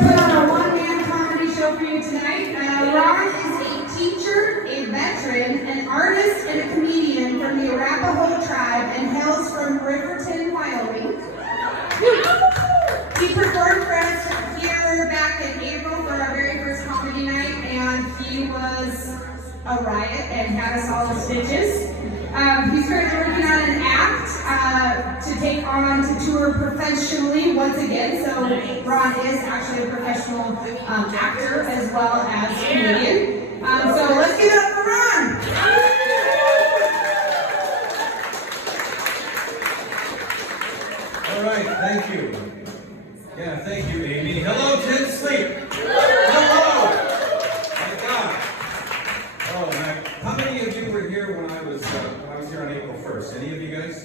put on a one-man comedy show for you tonight. Ron is a teacher, a veteran, an artist, and a comedian from the Arapaho tribe and hails from Riverton, Wyoming. He performed for us here back in April for our very first comedy night, and he was a riot and had us all in stitches. He's currently working on an act to take on to tour professionally once again. So Ron is actually a professional actor as well as comedian. So let's give it up for Ron. All right, thank you. Yeah, thank you, Amy. Hello, Ted Sleep. Hello. My God. Oh, my. How many of you were here when I was here on April 1st? Any of you guys?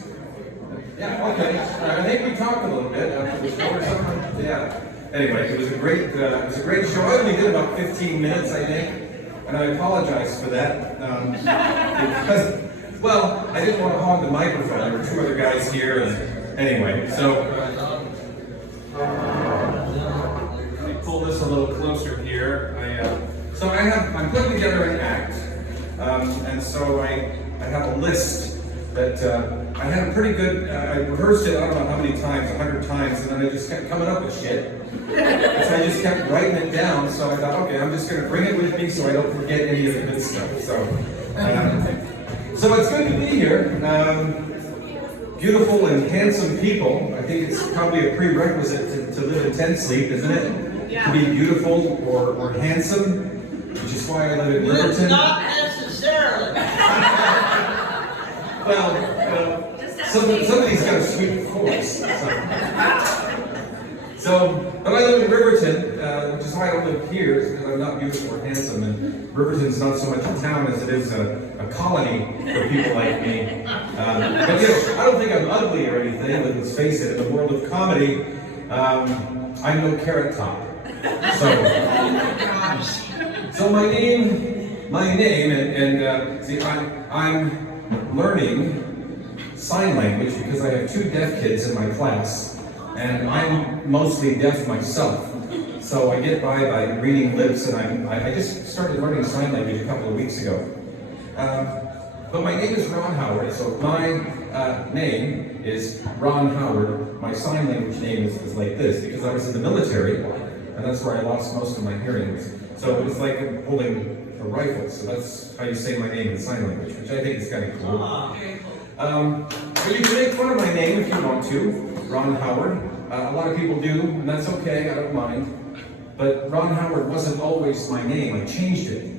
Yeah. Okay. I think we talked a little bit after the show or something. Yeah. Anyway, it was a great show. I only did about 15 minutes, I think, and I apologize for that because, well, I didn't want to hog the microphone. There were two other guys here, and anyway, so. Let me pull this a little closer here. I'm putting together an act, and so I have a list that I had a pretty good. I rehearsed it I don't know how many times, 100 times, and then I just kept coming up with shit. And so I just kept writing it down. So I thought, okay, I'm just going to bring it with me so I don't forget any of the good stuff. So it's good to be here. Beautiful and handsome people. I think it's probably a prerequisite to live intensely, isn't it? Yeah. To be beautiful or handsome, which is why I live in Riverton. Not necessarily. Well, somebody's got to sweep the floors. But I live in Riverton, which is why I don't live here, because I'm not beautiful or handsome, and Riverton's not so much a town as it is a colony for people like me. But you know, I don't think I'm ugly or anything, but let's face it, in the world of comedy, I'm no carrot top. So my name, and see, I'm learning sign language because I have 2 deaf kids in my class, and I'm mostly deaf myself. So I get by reading lips, and I just started learning sign language a couple of weeks ago. But my name is Ron Howard, so my name is Ron Howard. My sign language name is like this because I was in the military, and that's where I lost most of my hearings. So it's like I'm holding a rifle, so that's how you say my name in sign language, which I think is kind of cool. But you can make fun of my name if you want to, Ron Howard. A lot of people do, and that's okay, I don't mind. But Ron Howard wasn't always my name. I changed it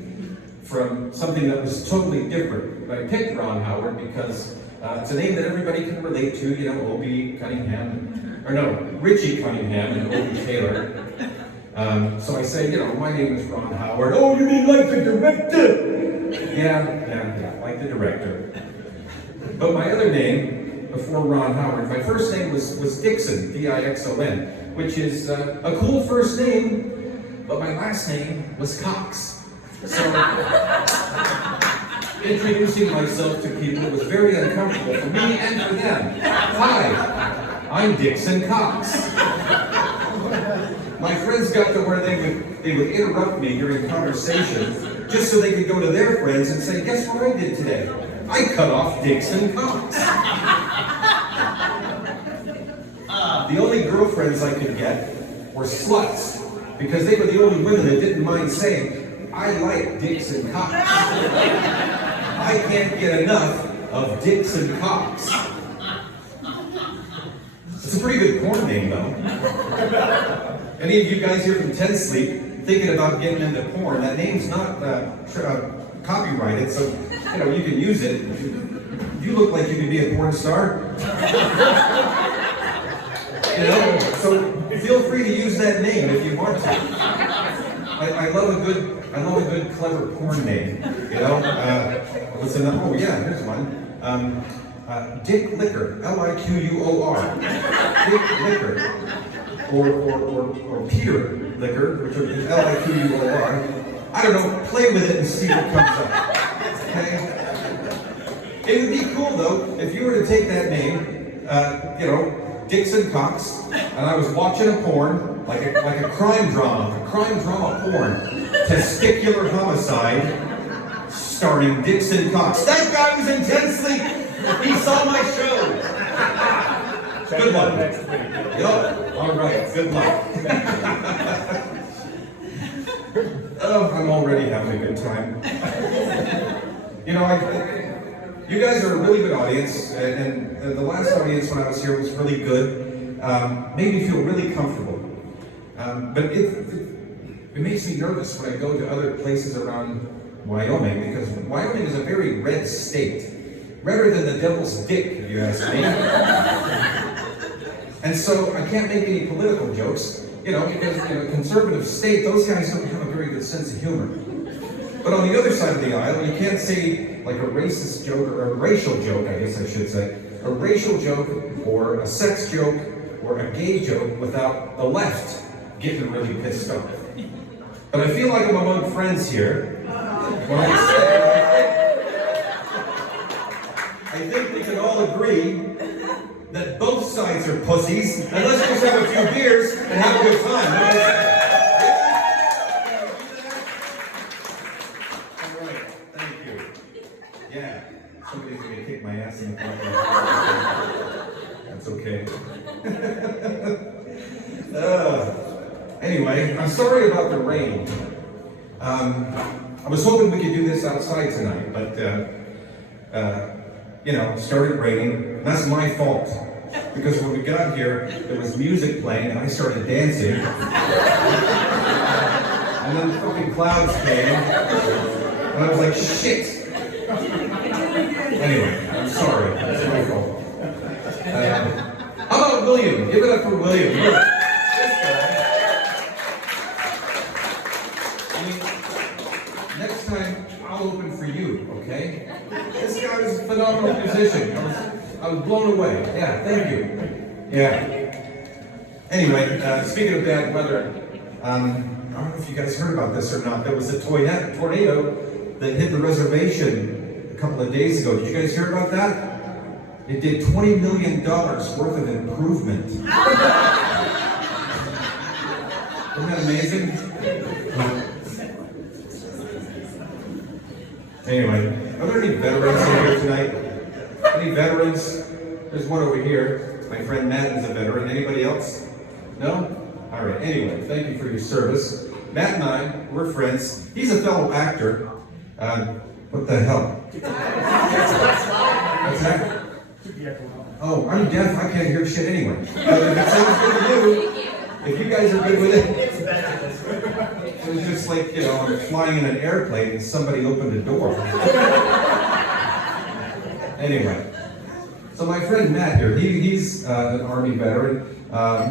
from something that was totally different. I picked Ron Howard because it's a name that everybody can relate to, you know, Opie Cunningham, or no, Richie Cunningham and Opie Taylor. So I say, you know, my name is Ron Howard. Oh, you mean like the director? Yeah, like the director. But my other name, before Ron Howard, my first name was Dixon, D-I-X-O-N, which is a cool first name, but my last name was Cox. So introducing myself to people was very uncomfortable for me and for them. Hi, I'm Dixon Cox. My friends got to where they would interrupt me during conversation just so they could go to their friends and say, guess what I did today? I cut off Dixon Cox. The only girlfriends I could get were sluts because they were the only women that didn't mind saying, I like Dixon Cox. I can't get enough of Dixon Cox. It's a pretty good porn name, though. Any of you guys here from 10 Sleep thinking about getting into porn, that name's not copyrighted, so you know you can use it. You look like you could be a porn star. You know, so feel free to use that name if you want to. I love a good clever porn name. You know, what's another? Oh yeah, here's one. Dick Liquor, L-I-Q-U-O-R. Dick Liquor. Or Peter Liquor, which is L-I-Q-U-O-R. I don't know, play with it and see what comes up. Okay? It would be cool though, if you were to take that name, you know, Dixon Cox, and I was watching a porn, like a crime drama porn, Testicular Homicide, starring Dixon Cox. That guy was intensely, he saw my show. Good luck. Yep, all right, good luck. Oh, I'm already having a good time. You know, you guys are a really good audience, and the last audience when I was here was really good. Made me feel really comfortable. But it makes me nervous when I go to other places around Wyoming, because Wyoming is a very red state. Redder than the devil's dick, if you ask me. And so I can't make any political jokes, because in a conservative state, those guys don't have a very good sense of humor. But on the other side of the aisle, you can't say like a racist joke, or a racial joke, I guess I should say, a racial joke, or a sex joke, or a gay joke without the left getting really pissed off. But I feel like I'm among friends here when I say, I think we can all agree that both sides are pussies, and let's just have a few beers and have a good time. All right, thank you. Yeah, somebody's going to kick my ass in the front. That's okay. Anyway, I'm sorry about the rain. I was hoping we could do this outside tonight, but it started raining. That's my fault. Because when we got here, there was music playing and I started dancing. And then the fucking clouds came. And I was like, shit. Anyway, I'm sorry. That's my fault. How about William? Give it up for William. This guy. Next time, I'll open for you, okay? This guy was a phenomenal musician. I was blown away. Yeah, thank you. Yeah. Anyway, speaking of bad weather, I don't know if you guys heard about this or not. There was a tornado that hit the reservation a couple of days ago. Did you guys hear about that? It did $20 million worth of improvement. Isn't that amazing? Anyway, are there any veterans in here tonight? Any veterans? There's one over here. My friend Matt is a veteran. Anybody else? No? All right. Anyway, thank you for your service. Matt and I, we're friends. He's a fellow actor. What the hell? What's that? Oh, I'm deaf. I can't hear shit anyway. But if it sounds good to you, if you guys are good with it, it was just like, I'm flying in an airplane and somebody opened a door. Anyway, so my friend Matt here, he's an Army veteran.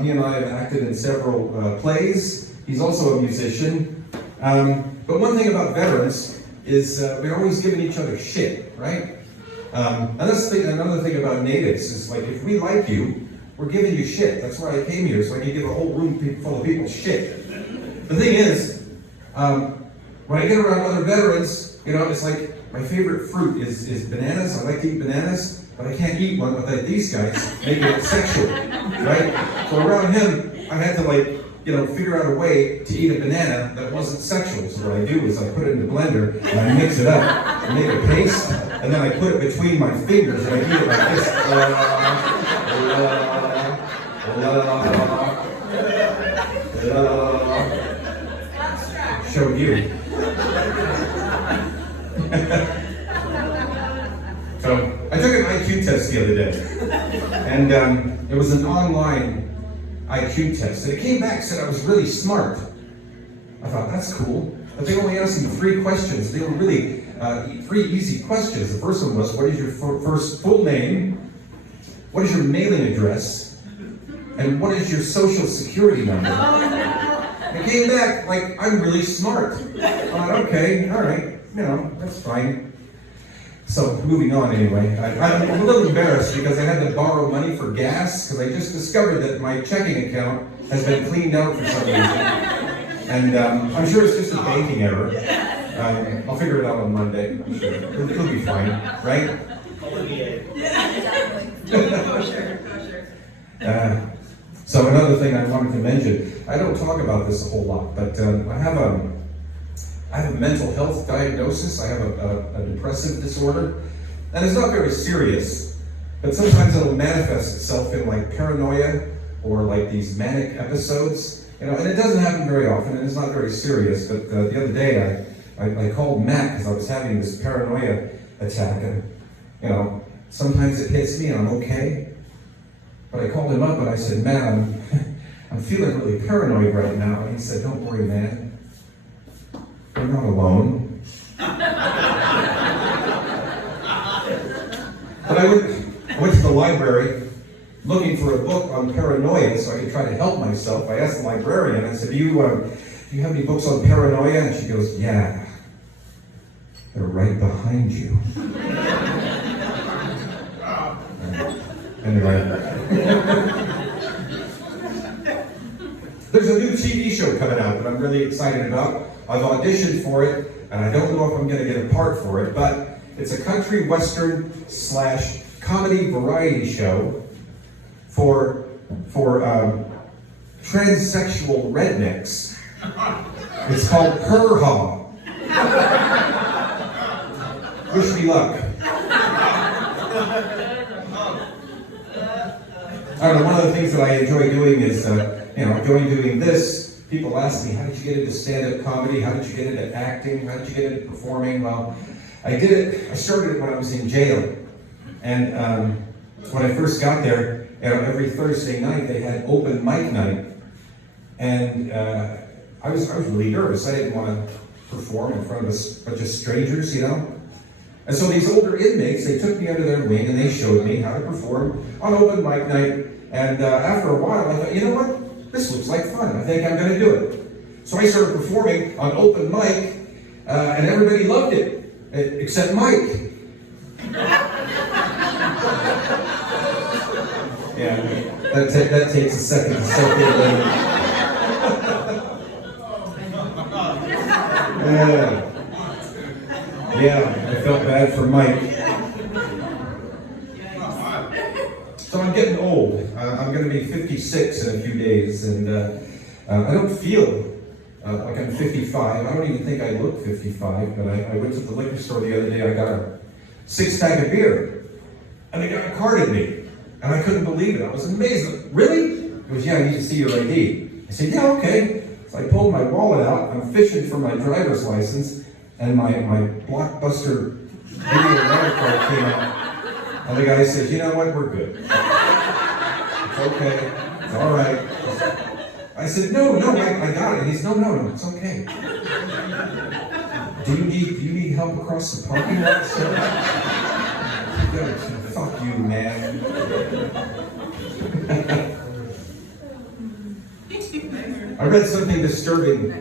He and I have acted in several plays. He's also a musician. But one thing about veterans is we're always giving each other shit, right? Another thing about natives is like, if we like you, we're giving you shit. That's why I came here, so I can give a whole room full of people shit. The thing is, when I get around other veterans, it's like my favorite fruit is bananas. I like to eat bananas, but I can't eat one without these guys making it sexual, right? So around him, I had to figure out a way to eat a banana that wasn't sexual. So what I do is I put it in the blender and I mix it up and make a paste, and then I put it between my fingers and I eat it like this. Show you. So I took an IQ test the other day, and it was an online IQ test, and it came back and said I was really smart. I thought, that's cool, but they only asked me 3 questions. They were really 3 easy questions. The first one was, what is your first full name? What is your mailing address? And what is your social security number? It came back like, I'm really smart. I thought, okay, all right, that's fine. So, moving on anyway, I'm a little embarrassed because I had to borrow money for gas because I just discovered that my checking account has been cleaned out for some reason. And I'm sure it's just a banking error. I'll figure it out on Monday, I'm sure. It'll be fine, right? So another thing I wanted to mention, I don't talk about this a whole lot, but I have a mental health diagnosis. I have a depressive disorder, and it's not very serious, but sometimes it'll manifest itself in like paranoia or like these manic episodes, and it doesn't happen very often, and it's not very serious. But the other day, I called Matt because I was having this paranoia attack, and sometimes it hits me and I'm okay. But I called him up and I said, Matt, I'm feeling really paranoid right now. And he said, don't worry, man. You're not alone. But I went to the library looking for a book on paranoia so I could try to help myself. I asked the librarian, I said, do you have any books on paranoia? And she goes, yeah. They're right behind you. Anyway. There's a new TV show coming out that I'm really excited about. I've auditioned for it, and I don't know if I'm going to get a part for it, but it's a country western / comedy variety show for transsexual rednecks. It's called Her Ha. Wish me luck. I don't know, one of the things that I enjoy doing is, enjoying doing this. People ask me, how did you get into stand-up comedy? How did you get into acting? How did you get into performing? Well, I started it when I was in jail. And when I first got there, every Thursday night they had open mic night. And I was really nervous. I didn't want to perform in front of a bunch of strangers, And so these older inmates, they took me under their wing and they showed me how to perform on open mic night. And after a while, I thought, you know what? This looks like fun. I think I'm going to do it. So I started performing on open mic, and everybody loved it, except Mike. Yeah, that takes a second to soak in. Yeah, I felt bad for Mike. So I'm getting old. I'm going to be 56 in a few days, and I don't feel like I'm 55. I don't even think I look 55, but I went to the liquor store the other day. I got a 6-pack of beer, and the guy carded me, and I couldn't believe it. I was amazed. Really? He goes, yeah, I need to see your ID. I said, yeah, okay. So I pulled my wallet out. I'm fishing for my driver's license, and my Blockbuster video rental card came out. And the guy said, you know what, we're good. It's okay, it's all right. I said, no, I got it. And he said, no, it's okay. Do you need help across the parking lot, sir? Fuck you, man. I read something disturbing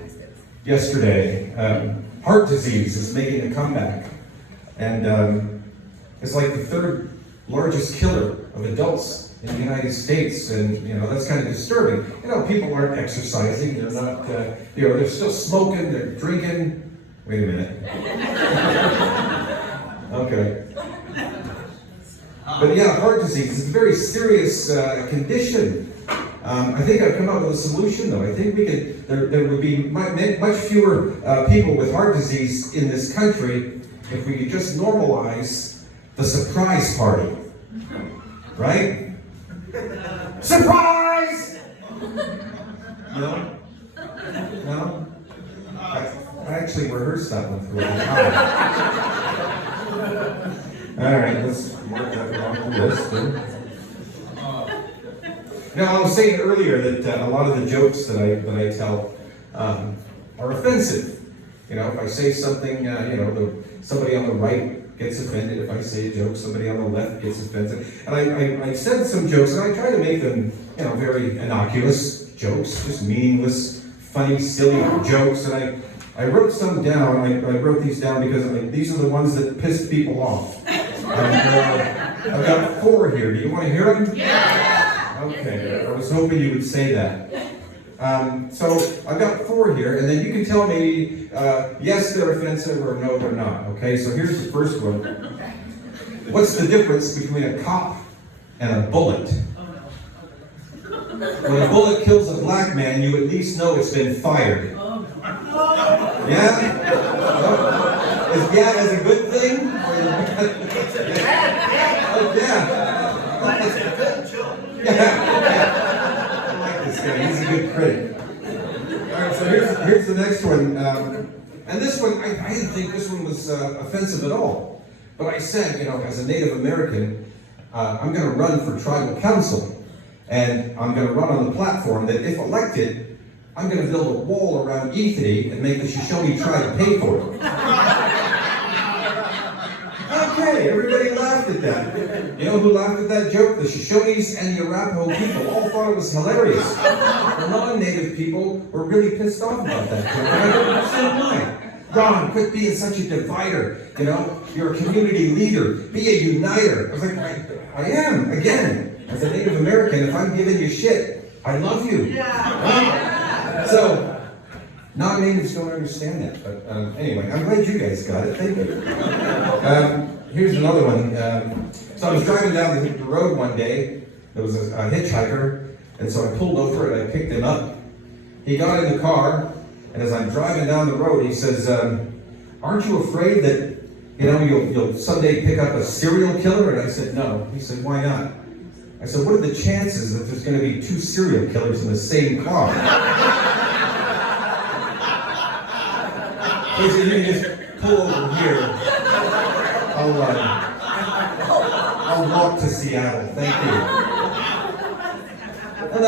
yesterday. Heart disease is making a comeback. And it's like the third largest killer of adults in the United States, and that's kind of disturbing. People aren't exercising, they're not, they're still smoking, they're drinking. Wait a minute. Okay. But yeah, heart disease is a very serious condition. I think I've come up with a solution, though. I think there would be much fewer people with heart disease in this country if we could just normalize the surprise party, right? Surprise! No? I actually rehearsed that one for a while. All right, let's mark that off the list. Now, I was saying earlier that a lot of the jokes that I tell are offensive. If I say something, somebody on the right gets offended. If I say a joke, somebody on the left gets offended. And I said some jokes, and I try to make them, very innocuous jokes, just meaningless, funny, silly jokes. And I wrote some down. I wrote these down because these are the ones that piss people off. I've got 4 here. Do you want to hear them? Yeah! Okay, I was hoping you would say that. So I've got 4 here, and then you can tell me yes, they're offensive, or no, they're not. Okay, so here's the first one. What's the difference between a cop and a bullet? when a bullet kills a black man, you at least know it's been fired. Yeah? Yeah, as a good thing? Oh, yeah. I like this guy. He's a good critic. All right, so here's the next one. And this one, I didn't think this one was offensive at all. But I said, as a Native American, I'm going to run for tribal council. And I'm going to run on the platform that if elected, I'm going to build a wall around Ethity and make the Shoshone tribe pay for it. Okay, everybody laughed at that. You know who laughed at that joke? The Shoshones and the Arapaho people all thought it was hilarious. The non-native people were really pissed off about that joke. And I don't understand why. Ron, quit being such a divider. You're a community leader. Be a uniter. I was like, I am, again. As a Native American, if I'm giving you shit, I love you. Yeah. So, non-natives don't understand that. But anyway, I'm glad you guys got it. Thank you. Here's another one. So I was driving down the road one day. There was a hitchhiker, and so I pulled over and I picked him up. He got in the car, and as I'm driving down the road, he says, "Aren't you afraid that you'll someday pick up a serial killer?" And I said, "No." He said, "Why not?" I said, "What are the chances that there's going to be 2 serial killers in the same car?" He said, "You can just pull over here. I'll walk to Seattle. Thank you." Well,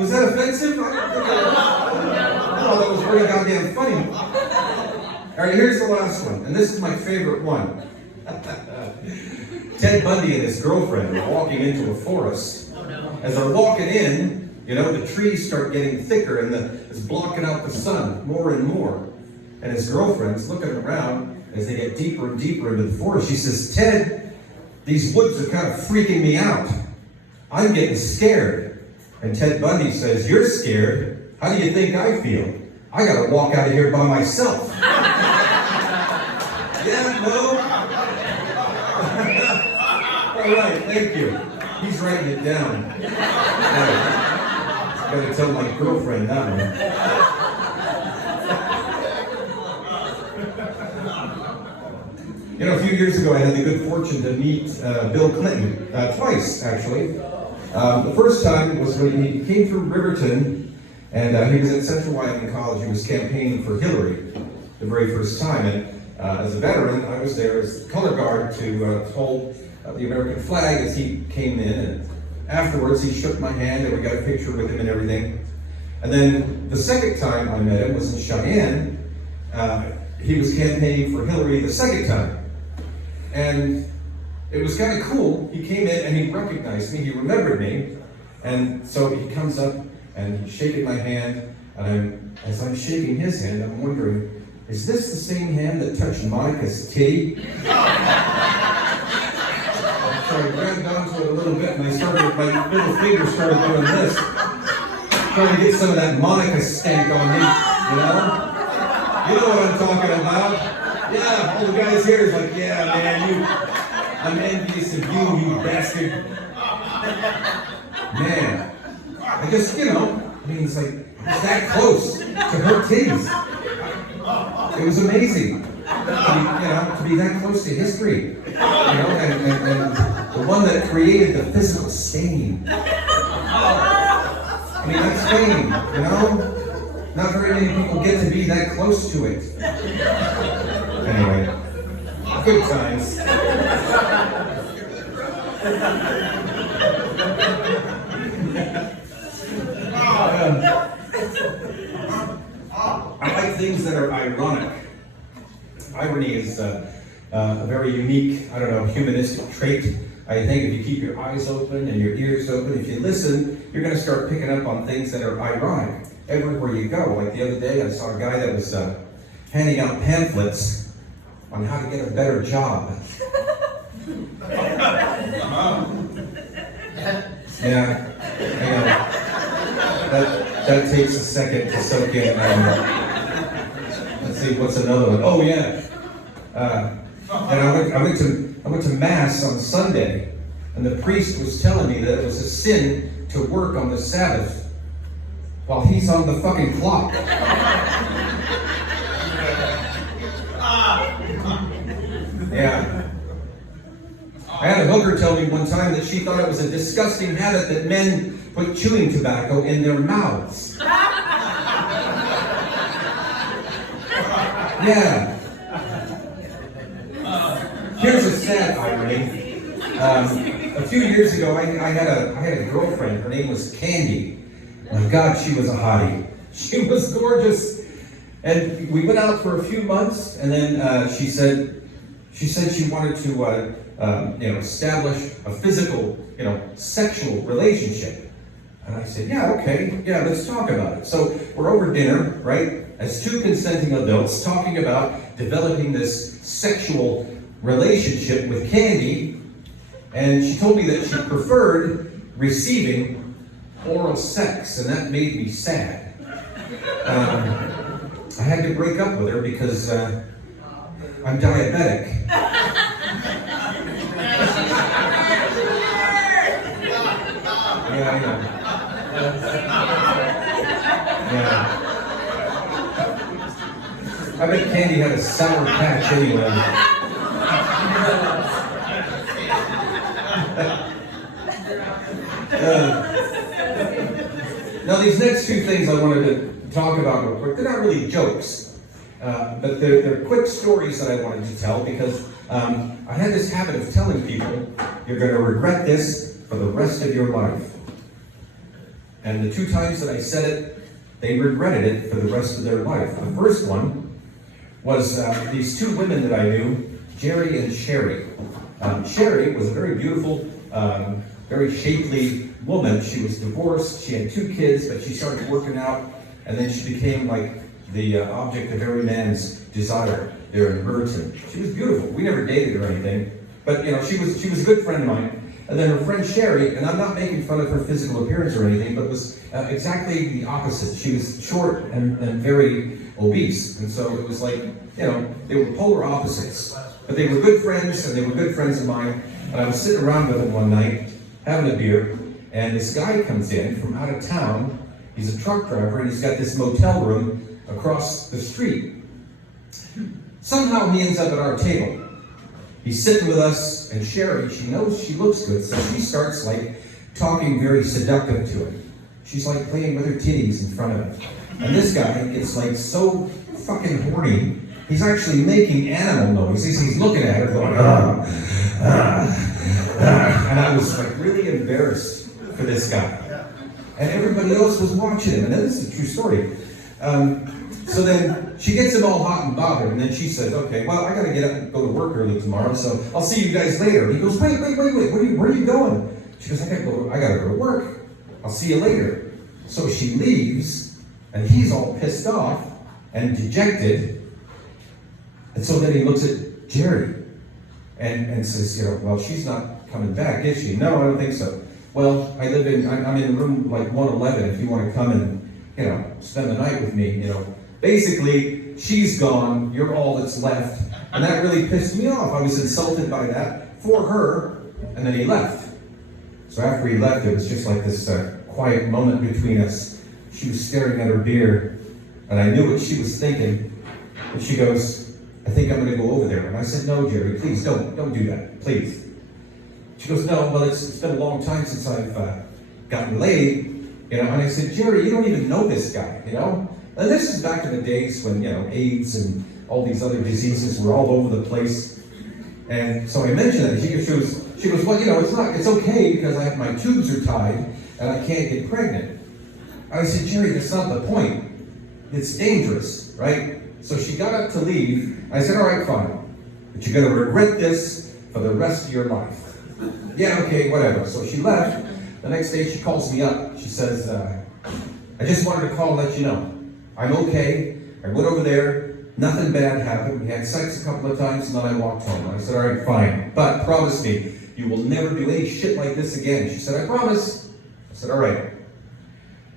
was that offensive? I thought that was really goddamn funny. All right, here's the last one, and this is my favorite one. Ted Bundy and his girlfriend are walking into a forest. As they're walking in, the trees start getting thicker and it's blocking out the sun more and more. And his girlfriend's looking around as they get deeper and deeper into the forest. She says, "Ted, these woods are kind of freaking me out. I'm getting scared." And Ted Bundy says, "You're scared? How do you think I feel? I gotta walk out of here by myself." Yeah, no? All right, thank you. He's writing it down. Gotta tell my girlfriend that one. A few years ago, I had the good fortune to meet Bill Clinton, twice, actually. The first time was when he came through Riverton, and he was at Central Wyoming College. He was campaigning for Hillary the very first time. And as a veteran, I was there as color guard to hold the American flag as he came in. And afterwards, he shook my hand, and we got a picture with him and everything. And then the second time I met him was in Cheyenne. He was campaigning for Hillary the second time. And it was kind of cool. He came in and he recognized me, he remembered me. And so he comes up and he's shaking my hand. And as I'm shaking his hand, I'm wondering, is this the same hand that touched Monica's titty? So I grabbed onto it a little bit and my middle finger started doing this. Trying to get some of that Monica stank on me, You know what I'm talking about. Yeah, all the guys here is like, yeah, man, I'm envious of you bastard. Man, I just, it's like, it's that close to her titties. It was amazing, to be that close to history, and the one that created the physical stain. That's fame, Not very many people get to be that close to it. Anyway, good times. I like things that are ironic. Irony is a very unique, humanistic trait. I think if you keep your eyes open and your ears open, if you listen, you're going to start picking up on things that are ironic everywhere you go. Like the other day, I saw a guy that was handing out pamphlets on how to get a better job. Yeah, that takes a second to soak in. Let's see, what's another one? Oh yeah, and I went to Mass on Sunday, and the priest was telling me that it was a sin to work on the Sabbath while he's on the fucking clock. Yeah. I had a hooker tell me one time that she thought it was a disgusting habit that men put chewing tobacco in their mouths. Yeah. Here's a sad irony. A few years ago, I had a girlfriend. Her name was Candy. My God, she was a hottie. She was gorgeous. And we went out for a few months, and then she said she wanted to establish a physical, sexual relationship. And I said, yeah, okay, yeah, let's talk about it. So we're over dinner, right? As two consenting adults talking about developing this sexual relationship with Candy. And she told me that she preferred receiving oral sex, and that made me sad. I had to break up with her because I'm diabetic. Yeah, I know. Yeah. I bet Candy had a sour patch anyway. Now these next two things I wanted to talk about real quick, they're not really jokes, but they're quick stories that I wanted to tell because I had this habit of telling people, you're going to regret this for the rest of your life. And the two times that I said it, they regretted it for the rest of their life. The first one was these two women that I knew, Jerry and Sherry. Sherry was a very beautiful, very shapely woman. She was divorced, she had 2 kids, but she started working out, and then she became like the object of every man's desire there in Burton. She was beautiful. We never dated or anything, but she was a good friend of mine. And then her friend Sherry, and I'm not making fun of her physical appearance or anything, but was exactly the opposite. She was short and very obese, and so it was like, they were polar opposites. But they were good friends, and they were good friends of mine. And I was sitting around with them one night, having a beer, and this guy comes in from out of town. He's a truck driver, and he's got this motel room across the street. Somehow he ends up at our table. He's sitting with us, and Sherry, she knows she looks good, so she starts like talking very seductive to him. She's like playing with her titties in front of him. And this guy gets like so fucking horny, he's actually making animal noises. He's looking at her going, and I was like really embarrassed for this guy. And everybody else was watching him, and this is a true story. So then she gets him all hot and bothered, and then she says, okay, well, I gotta get up and go to work early tomorrow, so I'll see you guys later. He goes, wait, where are you going? She goes, I gotta go to work. I'll see you later. So she leaves, and he's all pissed off and dejected. And so then he looks at Jerry and says, well, she's not coming back, is she? No, I don't think so. Well, I'm in room like 111 if you want to come and, spend the night with me, Basically, she's gone, you're all that's left. And that really pissed me off. I was insulted by that for her, and then he left. So after he left, it was just like this quiet moment between us. She was staring at her beer, and I knew what she was thinking. And she goes, I think I'm going to go over there. And I said, no, Jerry, please don't do that, please. She goes, no, well, it's been a long time since I've gotten laid. And I said, Jerry, you don't even know this guy, And this is back in the days when, AIDS and all these other diseases were all over the place. And so I mentioned that. She goes, well, it's okay because my tubes are tied and I can't get pregnant. I said, Jerry, that's not the point. It's dangerous, right? So she got up to leave. I said, all right, fine. But you're going to regret this for the rest of your life. Yeah, okay, whatever. So she left. The next day she calls me up. She says, I just wanted to call and let you know. I'm okay. I went over there. Nothing bad happened. We had sex a couple of times and then I walked home. I said, all right, fine. But promise me, you will never do any shit like this again. She said, I promise. I said, all right.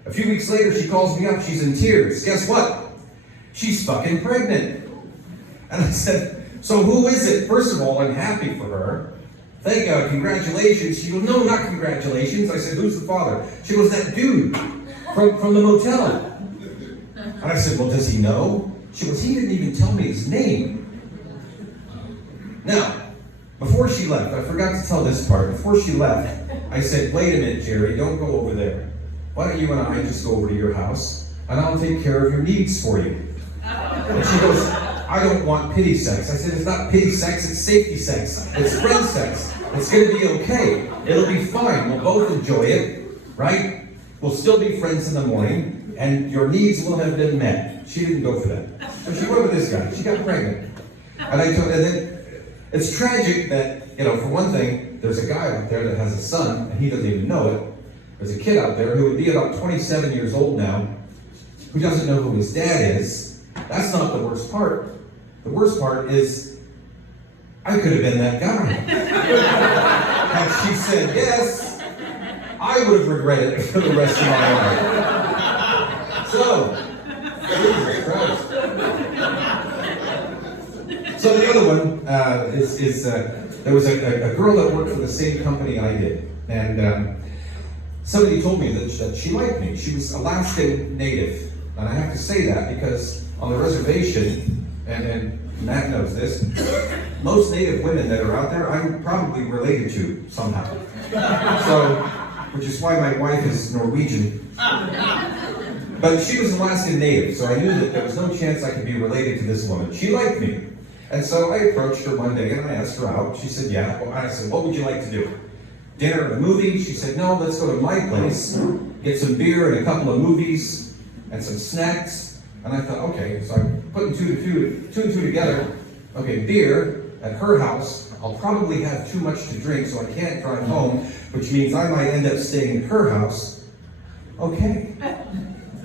A few weeks later, she calls me up. She's in tears. Guess what? She's fucking pregnant. And I said, so who is it? First of all, I'm happy for her. Thank God, congratulations. She goes, no, not congratulations. I said, who's the father? She goes, that dude from the motel. And I said, well, does he know? She goes, he didn't even tell me his name. Now, before she left, I forgot to tell this part. Before she left, I said, wait a minute, Jerry, don't go over there. Why don't you and I just go over to your house, and I'll take care of your needs for you. And she goes, I don't want pity sex. I said, it's not pity sex, it's safety sex. It's friend sex. It's going to be okay. It'll be fine. We'll both enjoy it, right? We'll still be friends in the morning, and your needs will have been met. She didn't go for that. So she went with this guy. She got pregnant. And then it's tragic that, for one thing, there's a guy out there that has a son, and he doesn't even know it. There's a kid out there who would be about 27 years old now, who doesn't know who his dad is. That's not the worst part. The worst part is, I could have been that guy. Had she said yes, I would have regretted it for the rest of my life. So, Jesus Christ. So the other one is there was a girl that worked for the same company I did, and somebody told me that she liked me. She was Alaskan Native, and I have to say that because on the reservation, and Matt knows this, most Native women that are out there, I'm probably related to somehow. So, which is why my wife is Norwegian. But she was Alaskan Native, so I knew that there was no chance I could be related to this woman. She liked me. And so I approached her one day and I asked her out. She said, yeah. Well, I said, what would you like to do? Dinner and a movie? She said, no, let's go to my place, get some beer and a couple of movies and some snacks. And I thought, okay, so I'm putting two and two together. Okay, beer at her house. I'll probably have too much to drink, so I can't drive home, which means I might end up staying at her house. Okay.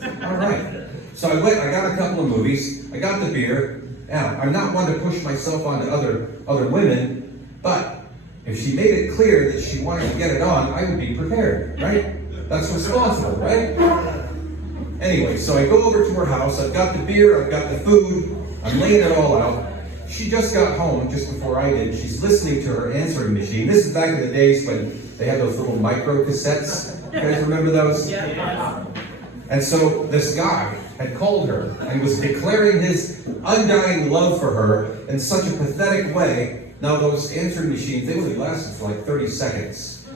All right. So I got a couple of movies, I got the beer. Now, I'm not one to push myself onto other women, but if she made it clear that she wanted to get it on, I would be prepared, right? That's responsible, right? Anyway, so I go over to her house, I've got the beer, I've got the food, I'm laying it all out. She just got home just before I did. She's listening to her answering machine. This is back in the days when they had those little micro cassettes. You guys remember those? Yeah. And so this guy had called her and was declaring his undying love for her in such a pathetic way. Now those answering machines, they only lasted for like 30 seconds.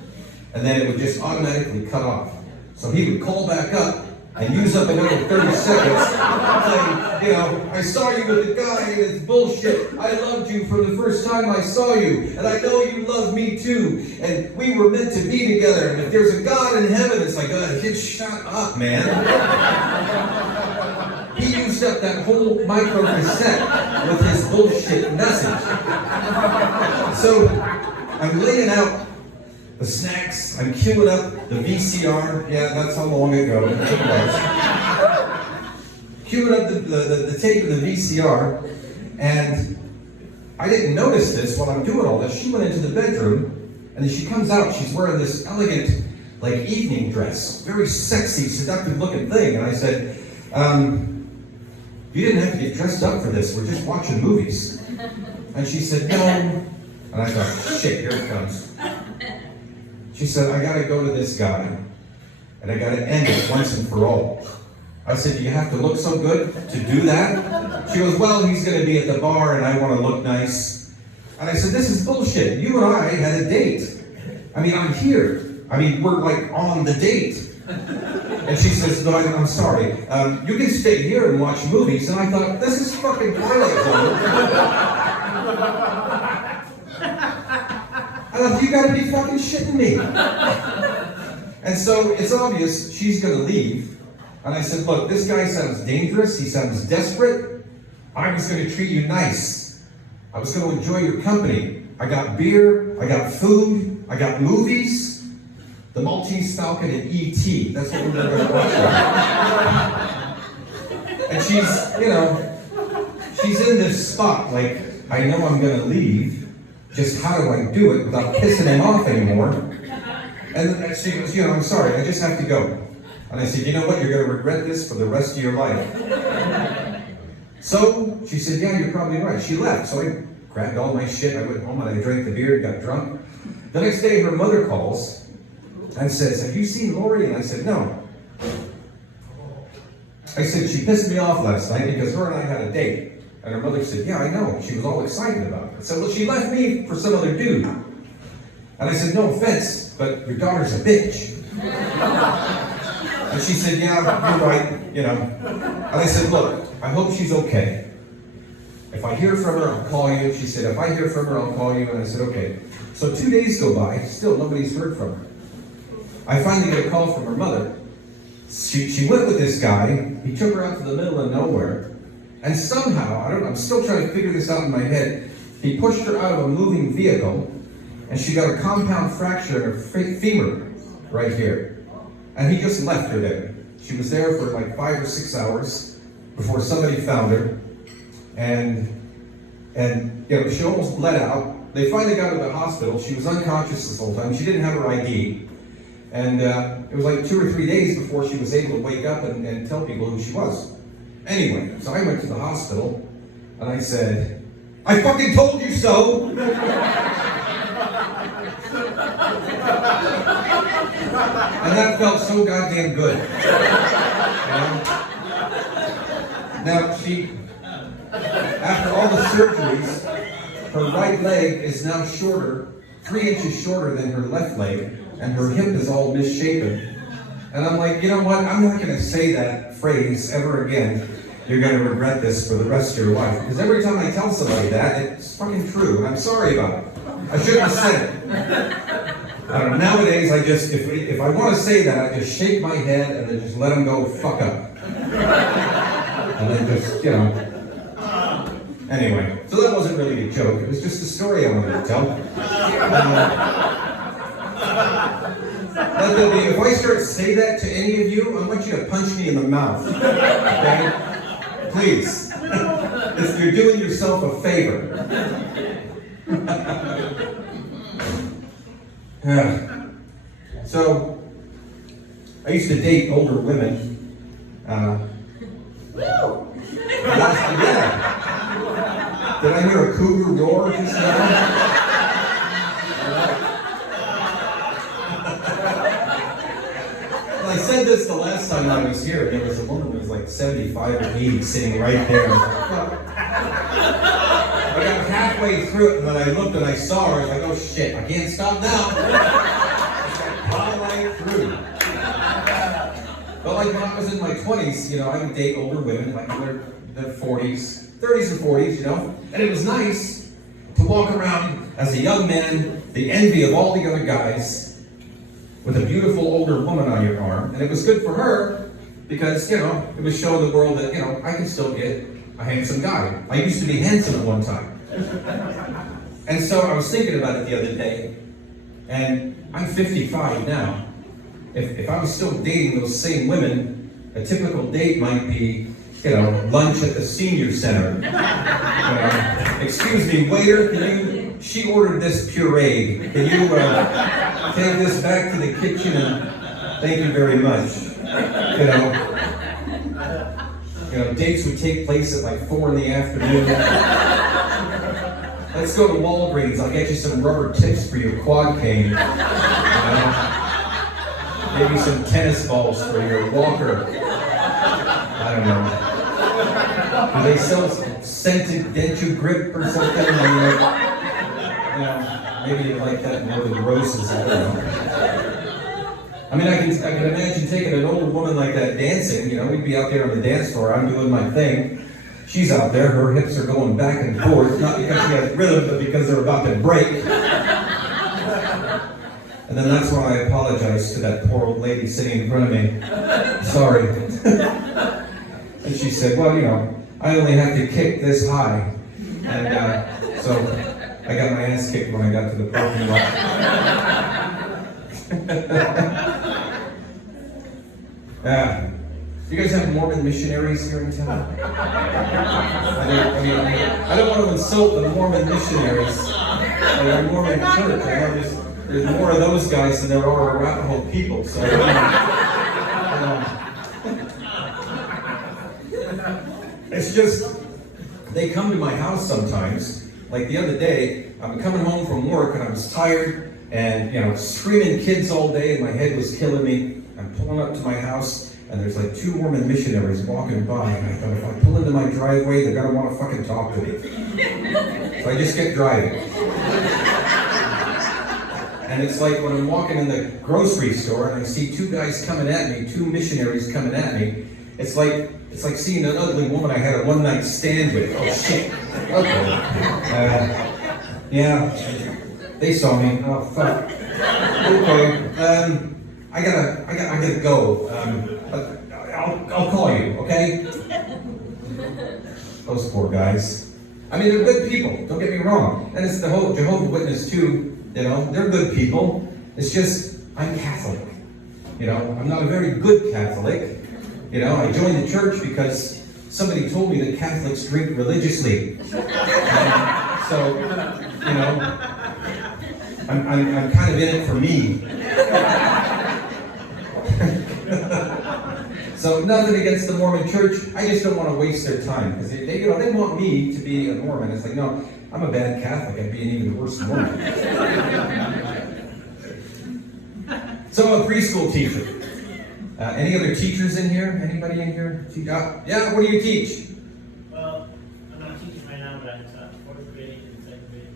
And then it would just automatically cut off. So he would call back up and use up another 30 seconds saying, I saw you with the guy and it's bullshit. I loved you from the first time I saw you. And I know you love me too. And we were meant to be together. And if there's a God in heaven, it's like, just shut up, man. He used up that whole micro cassette with his bullshit message. So I'm laying out the snacks, I'm queuing up the VCR. Yeah, that's how long ago it was. Queuing up the tape of the VCR, and I didn't notice this while I'm doing all this. She went into the bedroom, and then she comes out, she's wearing this elegant, evening dress. Very sexy, seductive looking thing. And I said, you didn't have to get dressed up for this, we're just watching movies. And she said, no. And I thought, shit, here it comes. She said, I gotta go to this guy, and I gotta end it once and for all. I said, do you have to look so good to do that? She goes, well, he's gonna be at the bar and I wanna look nice. And I said, this is bullshit. You and I had a date. I'm here. We're on the date. And she says, no, I'm sorry. You can stay here and watch movies. And I thought, this is fucking Twilight Zone. I thought, you gotta be fucking shitting me. And so it's obvious she's gonna leave. And I said, look, this guy sounds dangerous. He sounds desperate. I was gonna treat you nice. I was gonna enjoy your company. I got beer, I got food, I got movies. The Maltese Falcon and E.T. That's what we're gonna watch. And she's in this spot, I know I'm gonna leave. Just how do I do it without pissing him off anymore? And she goes, I'm sorry, I just have to go. And I said, you know what, you're gonna regret this for the rest of your life. So she said, yeah, you're probably right. She left, so I grabbed all my shit, I went home and I drank the beer, got drunk. The next day, her mother calls and says, "Have you seen Lori?" And I said, "No." I said, "She pissed me off last night because her and I had a date." And her mother said, "Yeah, I know." She was all excited about it. I said, "Well, she left me for some other dude." And I said, "No offense, but your daughter's a bitch." And she said, "Yeah, you're right, you know." And I said, "Look, I hope she's okay. If I hear from her, I'll call you." She said, "If I hear from her, I'll call you." And I said, "Okay." So 2 days go by, still nobody's heard from her. I finally get a call from her mother. She went with this guy, he took her out to the middle of nowhere, and somehow, I'm still trying to figure this out in my head, he pushed her out of a moving vehicle, and she got a compound fracture in her femur, right here. And he just left her there. She was there for like 5 or 6 hours before somebody found her, and you know, she almost bled out. They finally got her to the hospital. She was unconscious this whole time. She didn't have her ID. And it was like 2 or 3 days before she was able to wake up and tell people who she was. Anyway, so I went to the hospital, and I said, "I fucking told you so!" And that felt so goddamn good. You know? Now, after all the surgeries, her right leg is now shorter, 3 inches shorter than her left leg, and her hip is all misshapen. And I'm like, you know what? I'm not going to say that phrase ever again. You're going to regret this for the rest of your life. Because every time I tell somebody that, it's fucking true. I'm sorry about it. I shouldn't have said it. I don't know. Nowadays, I just, if I want to say that, I just shake my head and then just let them go fuck up. And then just, you know. Anyway, so that wasn't really a joke. It was just a story I wanted to tell. If I start to say that to any of you, I want you to punch me in the mouth. Okay? Please. If you're doing yourself a favor. So, I used to date older women. Yeah. Did I hear a cougar roar just now? I said this the last time I was here. There was a woman who was like 75 or 80 sitting right there. I got halfway through it, and then I looked and I saw her. I was like, "Oh shit, I can't stop now." All right through. But like when I was in my 20s, you know, I would date older women, like in their 40s, 30s and 40s, you know. And it was nice to walk around as a young man, the envy of all the other guys, with a beautiful older woman on your arm. And it was good for her because, you know, it was showing the world that, you know, I can still get a handsome guy. I used to be handsome at one time. And so I was thinking about it the other day, and I'm 55 now. If I was still dating those same women, a typical date might be, you know, lunch at the senior center. "Excuse me, waiter, she ordered this puree. Can you take this back to the kitchen and thank you very much." You know, dates would take place at like 4 in the afternoon. "Let's go to Walgreens. I'll get you some rubber tips for your quad cane. You know? Maybe some tennis balls for your walker." I don't know. Do they sell scented denture grip or something? You know, maybe you like that more than roses. I don't know. I mean, I can imagine taking an older woman like that dancing. You know, we'd be out there on the dance floor. I'm doing my thing. She's out there. Her hips are going back and forth, not because she has rhythm, but because they're about to break. And then that's when I apologized to that poor old lady sitting in front of me. "Sorry." And she said, "Well, you know, I only have to kick this high." And so I got my ass kicked when I got to the parking lot. You guys have Mormon missionaries here in town? I don't want to insult the Mormon missionaries or the Mormon church. I know there's more of those guys than there are Arapaho people. So, it's just, they come to my house sometimes. Like the other day, I'm coming home from work and I was tired. and screaming kids all day, and my head was killing me. I'm pulling up to my house, and there's like 2 Mormon missionaries walking by, and I thought, if I pull into my driveway, they're gonna want to fucking talk to me. So I just kept driving. And it's like when I'm walking in the grocery store and I see 2 guys coming at me, 2 missionaries coming at me. It's like seeing an ugly woman I had a one-night stand with. Oh shit. Okay. Yeah. They saw me. Oh fuck. Okay. I gotta go. But I'll call you. Okay. Those poor guys. I mean, they're good people. Don't get me wrong. And it's the whole Jehovah's Witness too. They're good people. It's just I'm Catholic. I'm not a very good Catholic. I joined the church because somebody told me that Catholics drink religiously. So, I'm kind of in it for me. So nothing against the Mormon church. I just don't want to waste their time because they want me to be a Mormon. It's like, no, I'm a bad Catholic. I'd be an even worse Mormon. So I'm a preschool teacher. Any other teachers in here? Anybody in here? Yeah, what do you teach? Well, I'm not teaching right now, but I taught 4th grade and 2nd grade.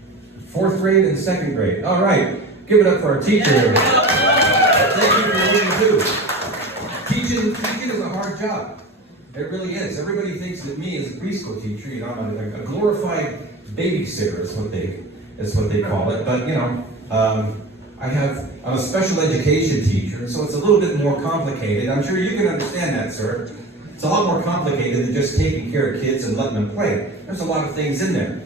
4th grade and 2nd grade. All right. Give it up for our teacher. Thank you for reading too. Teaching is a hard job. It really is. Everybody thinks that me as a preschool teacher, I'm a glorified babysitter is what they call it. But I'm a special education teacher, so it's a little bit more complicated. I'm sure you can understand that, sir. It's a lot more complicated than just taking care of kids and letting them play. There's a lot of things in there.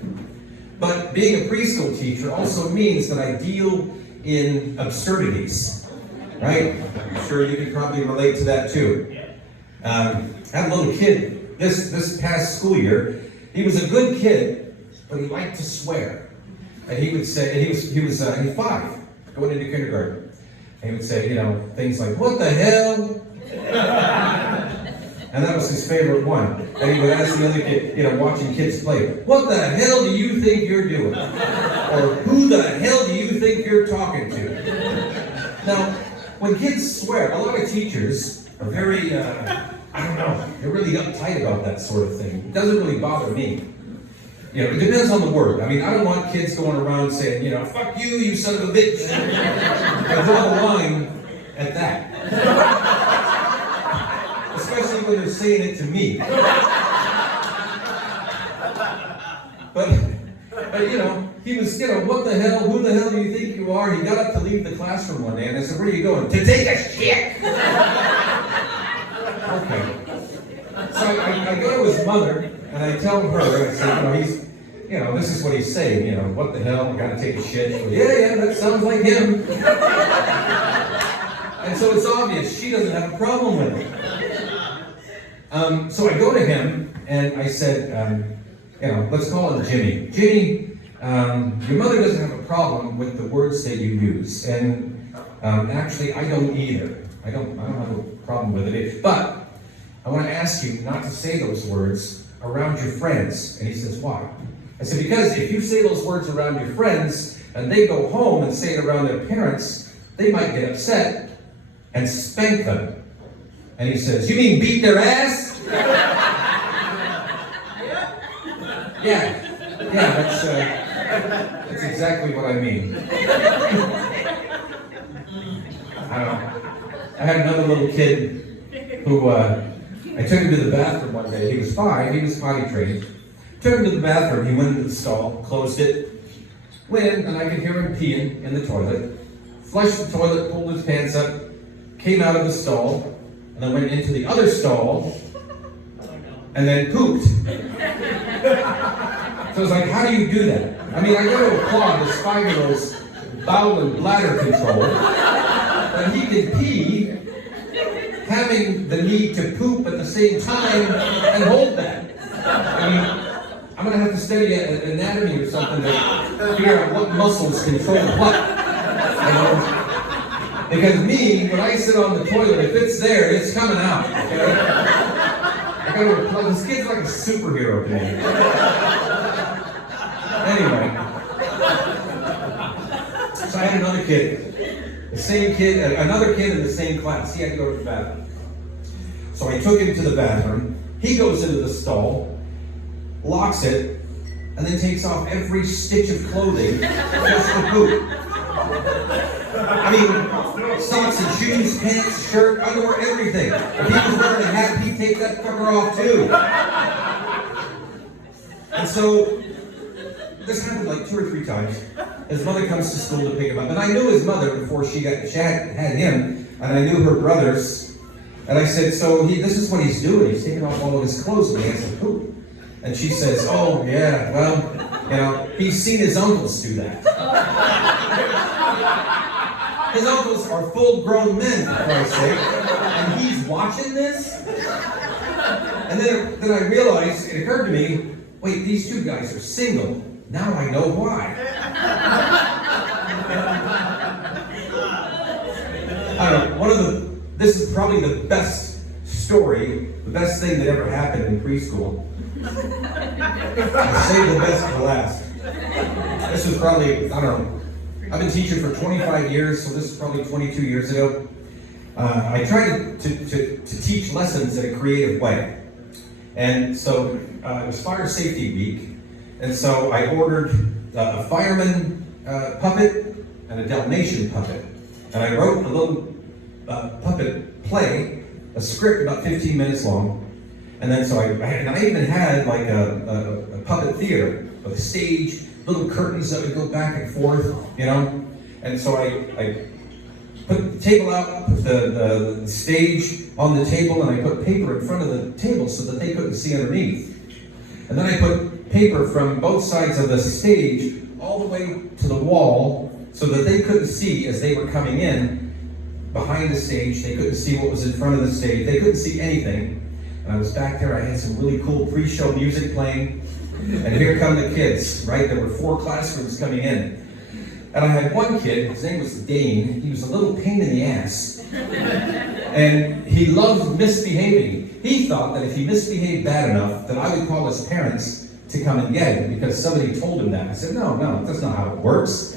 But being a preschool teacher also means that I deal in absurdities, right? I'm sure you can probably relate to that too. I had a little kid this past school year. He was a good kid, but he liked to swear. And he would say, and he was 5, going into kindergarten. And he would say, things like, "What the hell?" And that was his favorite one. And he would ask the other kid, watching kids play, "What the hell do you think you're doing?" Or, "Who the hell do you think you're talking to?" Now, when kids swear, a lot of teachers are very, they're really uptight about that sort of thing. It doesn't really bother me. It depends on the word. I mean, I don't want kids going around saying, "Fuck you, you son of a bitch." I draw the line at that. Especially when they're saying it to me. But he was, "What the hell? Who the hell do you think you are?" He got up to leave the classroom one day, and I said, "Where are you going?" "To take a shit." Okay. So I go to his mother, and I tell her, I say, this is what he's saying, "What the hell, I gotta take a shit." She goes, yeah, that sounds like him. And so it's obvious she doesn't have a problem with it. So I go to him, and I said, let's call him Jimmy. "Jimmy, your mother doesn't have a problem with the words that you use, and actually I don't either. I don't have a problem with it. But I want to ask you not to say those words around your friends." And he says, "Why?" I said, "Because if you say those words around your friends and they go home and say it around their parents, they might get upset and spank them." And he says, "You mean beat their ass?" Yeah, that's exactly what I mean. I don't know. I had another little kid who, I took him to the bathroom one day. He was 5, he was potty trained. Took him to the bathroom, he went into the stall, closed it, went in, and I could hear him peeing in the toilet. Flushed the toilet, pulled his pants up, came out of the stall, and then went into the other stall, and then pooped. So I was like, how do you do that? I mean, I got to applaud this 5-year-old's bowel and bladder control, that he can pee, having the need to poop at the same time, and hold that. I mean, I'm going to have to study anatomy or something to figure out what muscles control what. Because me, when I sit on the toilet, if it's there, it's coming out. Okay? I got to reply. This kid's like a superhero to me. Anyway, so I had had another kid. The same kid, another kid in the same class. He had to go to the bathroom. So I took him to the bathroom. He goes into the stall, locks it, and then takes off every stitch of clothing just for poop. I mean, socks and shoes, pants, shirt, underwear, everything. If he was wearing a hat, he'd take that fucker off too. And so, this happened like 2 or 3 times. His mother comes to school to pick him up. And I knew his mother before she had him, and I knew her brothers. And I said, so this is what he's doing. He's taking off all of his clothes when he has to poop. And she says, oh, yeah, well, he's seen his uncles do that. His uncles are full-grown men, for Christ's sake. And he's watching this? And then I realized, it occurred to me, wait, these 2 guys are single. Now I know why. I don't know, this is probably the best story, the best thing that ever happened in preschool. I saved the best for last. This was probably, I don't know, I've been teaching for 25 years, so this is probably 22 years ago. I tried to teach lessons in a creative way. And so it was Fire Safety Week, and so I ordered a fireman puppet and a Dalmatian puppet. And I wrote a little puppet play, a script about 15 minutes long. And then so I even had like a puppet theater with a stage, little curtains that would go back and forth, And so I put the table out, put the stage on the table, and I put paper in front of the table so that they couldn't see underneath. And then I put paper from both sides of the stage all the way to the wall so that they couldn't see as they were coming in behind the stage. They couldn't see what was in front of the stage. They couldn't see anything. And I was back there. I had some really cool pre-show music playing. And here come the kids, right? There were 4 classrooms coming in. And I had one kid, his name was Dane. He was a little pain in the ass. And he loved misbehaving. He thought that if he misbehaved bad enough, that I would call his parents to come and get him because somebody told him that. I said, no, that's not how it works.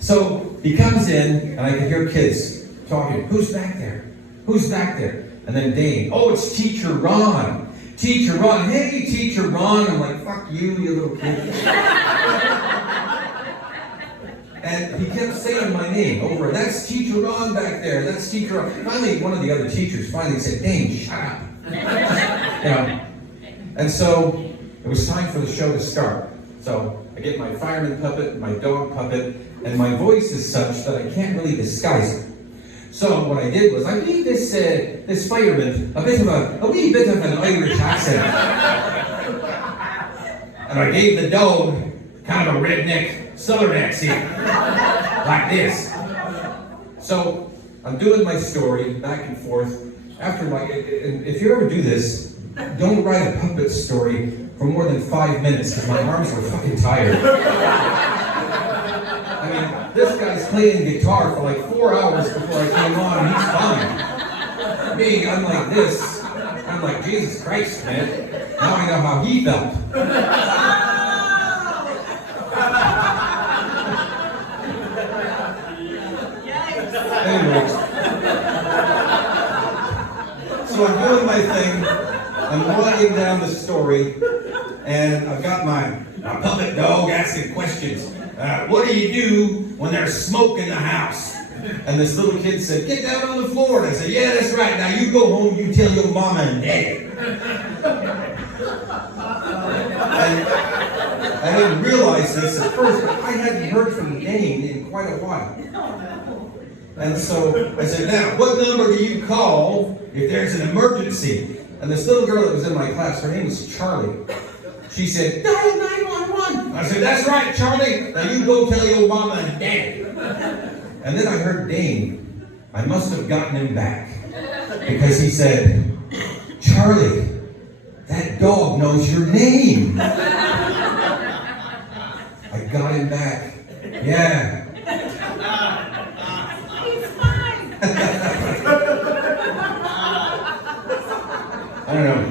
So he comes in, and I could hear kids talking. Who's back there? Who's back there? And then Dane, oh, it's Teacher Ron. Teacher Ron, hey, Teacher Ron. I'm like, fuck you, you little kid. And he kept saying my name over, that's Teacher Ron back there, that's Teacher Ron. Finally, one of the other teachers finally said, Dane, shut up. And so it was time for the show to start. So I get my fireman puppet, my dog puppet, and my voice is such that I can't really disguise it. So what I did was I gave this fireman a wee bit of an Irish accent. And I gave the dog kind of a redneck Southern accent, like this. So I'm doing my story back and forth. If you ever do this, don't write a puppet story for more than 5 minutes because my arms were fucking tired. I mean, this guy's playing guitar for like 4 hours before I came on, and he's fine. Me, I'm like this. I'm like, Jesus Christ, man. Now I know how he felt. Anyways, so I'm doing my thing. I'm winding down the story, and I've got my puppet dog asking questions. What do you do when there's smoke in the house? And this little kid said, get down on the floor. And I said, yeah, that's right. Now you go home, you tell your mama and daddy. And I didn't realize this at first, but I hadn't heard from Dane in quite a while. And so I said, now, what number do you call if there's an emergency? And this little girl that was in my class, her name was Charlie. She said, dial 911. I said, that's right, Charlie. Now you go tell your mama and daddy. And then I heard Dane. I must have gotten him back. Because he said, Charlie, that dog knows your name. I got him back. Yeah. I don't know.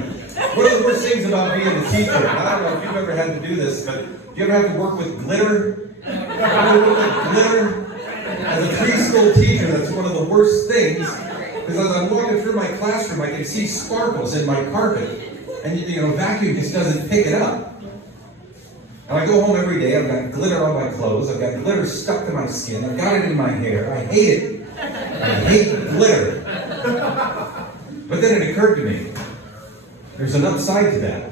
One of the worst things about being a teacher, I don't know if you've ever had to do this, but do you ever have to work with glitter? Glitter? As a preschool teacher, that's one of the worst things, because as I'm walking through my classroom, I can see sparkles in my carpet, and vacuum just doesn't pick it up. And I go home every day, I've got glitter on my clothes, I've got glitter stuck to my skin, I've got it in my hair, I hate it. I hate glitter. But then it occurred to me, there's an upside to that.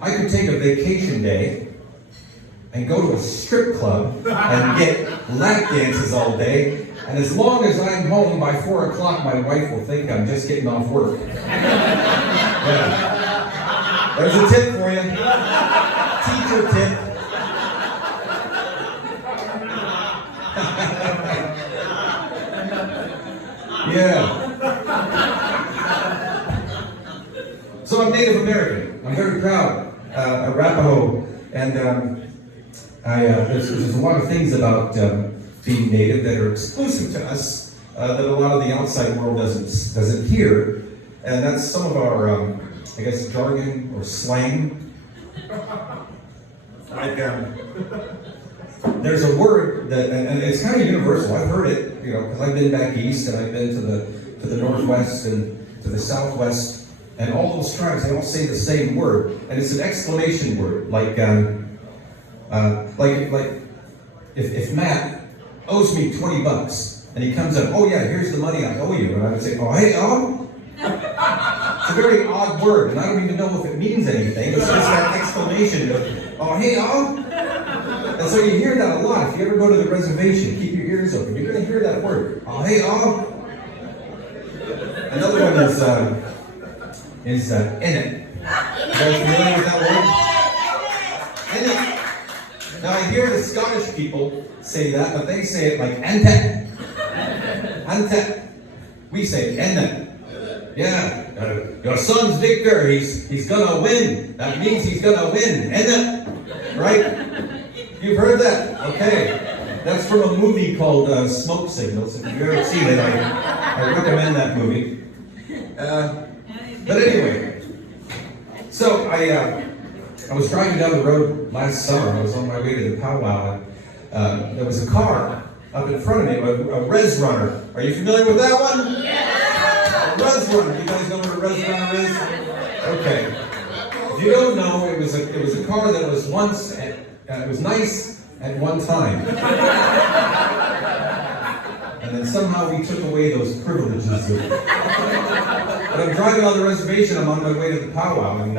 I could take a vacation day and go to a strip club and get lap dances all day, and as long as I'm home by 4 o'clock, my wife will think I'm just getting off work. Yeah. There's a tip for you. Teacher tip. Yeah. So I'm Native American. I'm very proud. Arapaho, and there's a lot of things about being Native that are exclusive to us that a lot of the outside world doesn't hear, and that's some of our I guess jargon or slang. Like there's a word that, and it's kind of universal. I've heard it, because I've been back east and I've been to the northwest and to the southwest. And all those tribes, they all say the same word, and it's an exclamation word, like if Matt owes me $20, and he comes up, oh yeah, here's the money I owe you, and I would say, oh hey, oh. It's a very odd word, and I don't even know if it means anything. It's just that exclamation of, oh hey, oh. And so you hear that a lot. If you ever go to the reservation, keep your ears open. You're going to hear that word, oh hey, oh. Another one is in it. You guys familiar with that word? In it. Now I hear the Scottish people say that, but they say it like ente. Ente. We say enne. Yeah. Your son's Victor, he's gonna win. That means he's gonna win. Enne. Right? You've heard that? Okay. That's from a movie called Smoke Signals. If you've ever seen it, I recommend that movie. But anyway, so I was driving down the road last summer. I was on my way to the powwow, and there was a car up in front of me, a res runner. Are you familiar with that one? Yeah. A res runner. You guys know what a res runner is? Okay. If you don't know, it was a car that was once, it was nice at one time. And then somehow we took away those privileges. But I'm driving on the reservation, I'm on my way to the powwow, and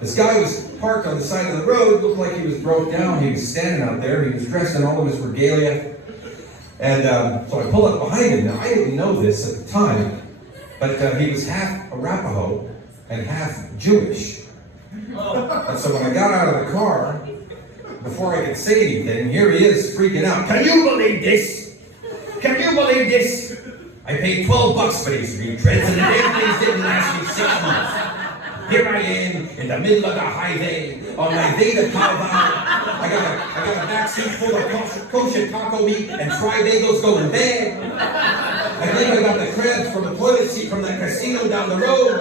this guy was parked on the side of the road, looked like he was broke down. He was standing out there, he was dressed in all of his regalia. And so I pull up behind him. Now, I didn't know this at the time, but he was half Arapaho and half Jewish. And so when I got out of the car, before I could say anything, here he is freaking out. Can you believe this? Can you believe this? I paid $12 for these retreads, and the damn things didn't last me 6 months. Here I am in the middle of the highway on my way to powwow. I got a backseat full of kosher taco meat and fried bagels going bad. I think I got the crabs from the toilet seat from that casino down the road.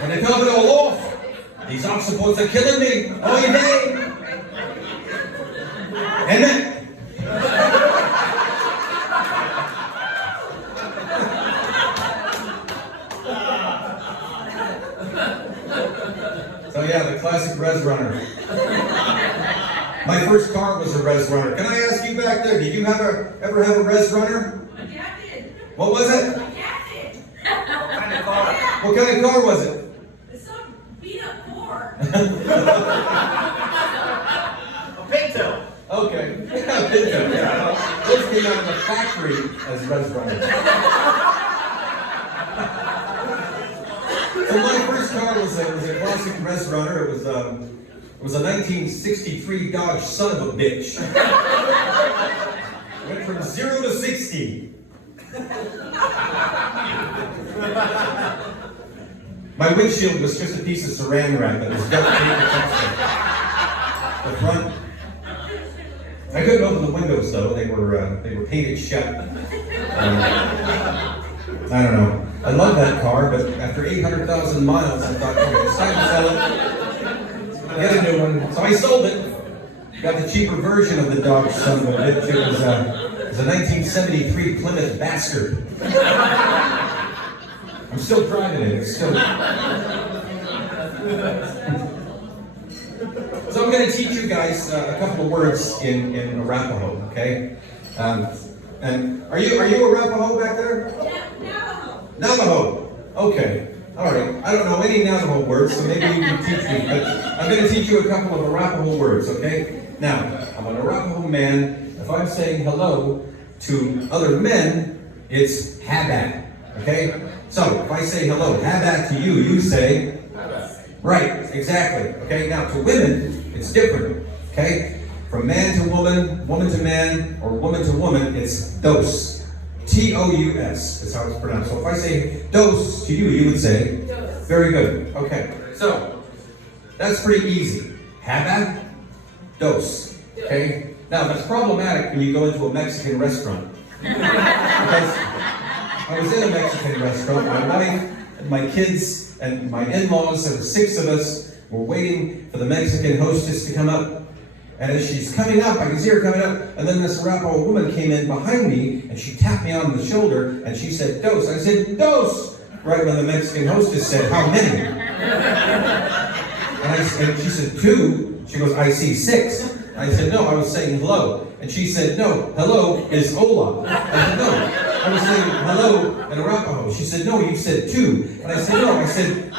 And to top it all off, these octopods are killing me. All you day. And then. So yeah, the classic res runner. My first car was a res runner. Can I ask you back there, did you ever have a res runner? My dad did. What was it? My dad did. What kind of car was it? It's some beat up car. A Pinto. Okay. Yeah, Pinto. Yeah. Those came out of the factory as res runners. So my first car was a classic res runner. It was a 1963 Dodge son of a bitch. Went from 0 to 60. My windshield was just a piece of saran wrap that was duct tape attached to the front. I couldn't open the windows though; they were painted shut. I don't know. I love that car, but after 800,000 miles, I thought, okay, it's time to sell it. Get a new one. So I sold it. got the cheaper version of the dog son of a bitch. It was a 1973 Plymouth Bastard. I'm still driving it. It's still... So I'm going to teach you guys a couple of words in Arapaho, okay? And are you a Arapaho back there? Navajo. Navajo. Okay. All right. I don't know any Navajo words, so maybe you can teach me. But I'm going to teach you a couple of Arapaho words, okay? Now, I'm an Arapaho man. If I'm saying hello to other men, it's habat, okay? So if I say hello, habat to you, you say right, exactly. Okay, now to women, it's different. Okay? From man to woman, woman to man, or woman to woman, it's dos. T-O-U-S is how it's pronounced. So if I say dos to you, you would say dos. Very good. Okay. So that's pretty easy. Habat, dos. Okay? Now that's problematic when you go into a Mexican restaurant. Because I was in a Mexican restaurant, my wife and my kids and my in-laws, there were 6 of us, were waiting for the Mexican hostess to come up. And as she's coming up, I can see her coming up, and then this Arapaho woman came in behind me, and she tapped me on the shoulder, and she said, dos. I said, dos! Right when the Mexican hostess said, how many? And she said, 2. She goes, I see 6. I said, no, I was saying hello. And she said, no, hello is hola. I said, no, I was saying hello in Arapaho. She said, no, you said 2. And I said, no, I said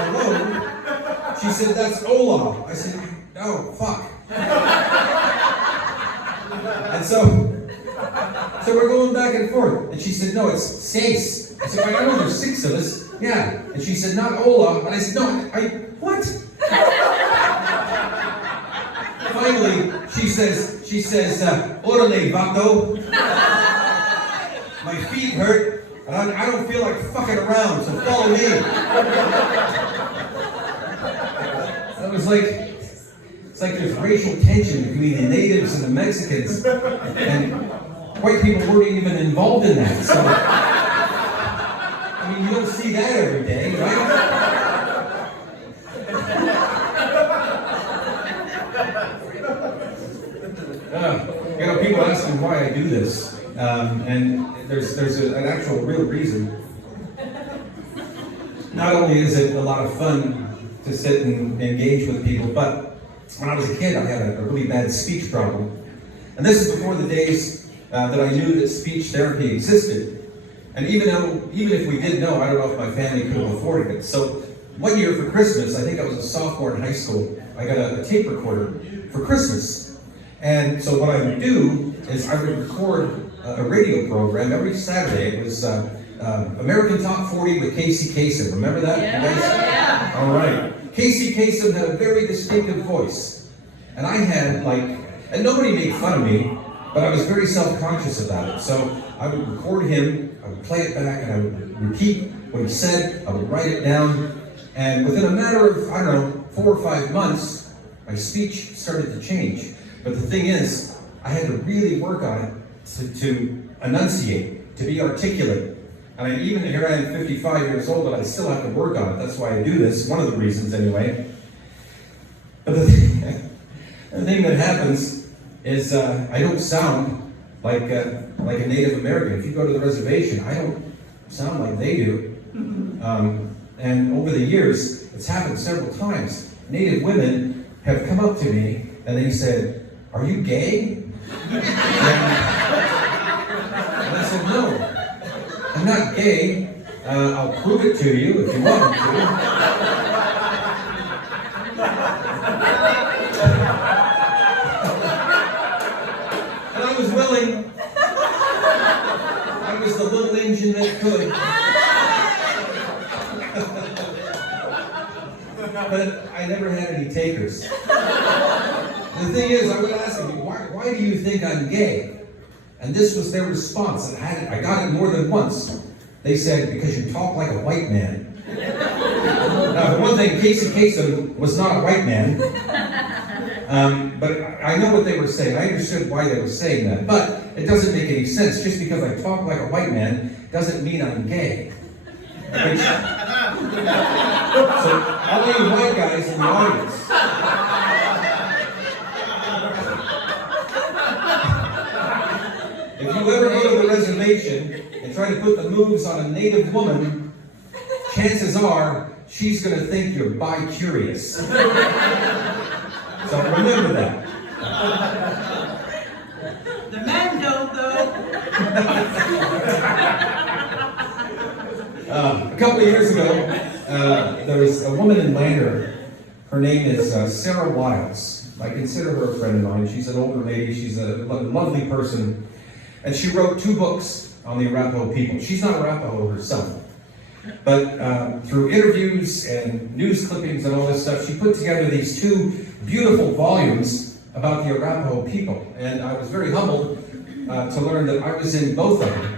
hello. She said, that's hola. I said, oh, fuck. And so we're going back and forth. And she said, no, it's 6. I said, I know there's 6 of us. Yeah. And she said, not hola. And I said, no, what? Finally, she says, orale, vato. My feet hurt, and I don't feel like fucking around, so follow me. It was like, it's like there's racial tension between the natives and the Mexicans, and white people weren't even involved in that, so. I mean, you don't see that every day, right? People ask me why I do this, and there's an actual real reason. Not only is it a lot of fun to sit and engage with people, but when I was a kid, I had a really bad speech problem. And this is before the days that I knew that speech therapy existed. And even if we did know, I don't know if my family could have afforded it. So one year for Christmas, I think I was a sophomore in high school, I got a tape recorder for Christmas. And so what I would do is I would record a radio program every Saturday. It was American Top 40 with Casey Kasem. Remember that? Yeah. All right. Casey Kasem had a very distinctive voice. And I had and nobody made fun of me, but I was very self-conscious about it. So I would record him, I would play it back, and I would repeat what he said, I would write it down. And within a matter of, 4 or 5 months, my speech started to change. But the thing is, I had to really work on it to enunciate, to be articulate. And here I am 55 years old, but I still have to work on it. That's why I do this, one of the reasons anyway. But the thing that happens is I don't sound like a Native American. If you go to the reservation, I don't sound like they do. And over the years, it's happened several times. Native women have come up to me and they said, are you gay? And I said, no, I'm not gay. I'll prove it to you if you want me to. And I was willing. I was the little engine that could. But I never had any takers. The thing is, I would ask them, why do you think I'm gay? And this was their response, and I got it more than once. They said, because you talk like a white man. Now, for one thing, Casey Kasem was not a white man. But I know what they were saying. I understood why they were saying that. But it doesn't make any sense. Just because I talk like a white man doesn't mean I'm gay. So, all you white guys in the audience, you ever go to the reservation and try to put the moves on a native woman, chances are she's going to think you're bi-curious. So remember that. The men don't, though. A couple of years ago, there was a woman in Lander. Her name is Sarah Wiles. I consider her a friend of mine. She's an older lady. She's a lovely person. And she wrote 2 books on the Arapaho people. She's not Arapaho herself. But through interviews and news clippings and all this stuff, she put together these 2 beautiful volumes about the Arapaho people. And I was very humbled to learn that I was in both of them.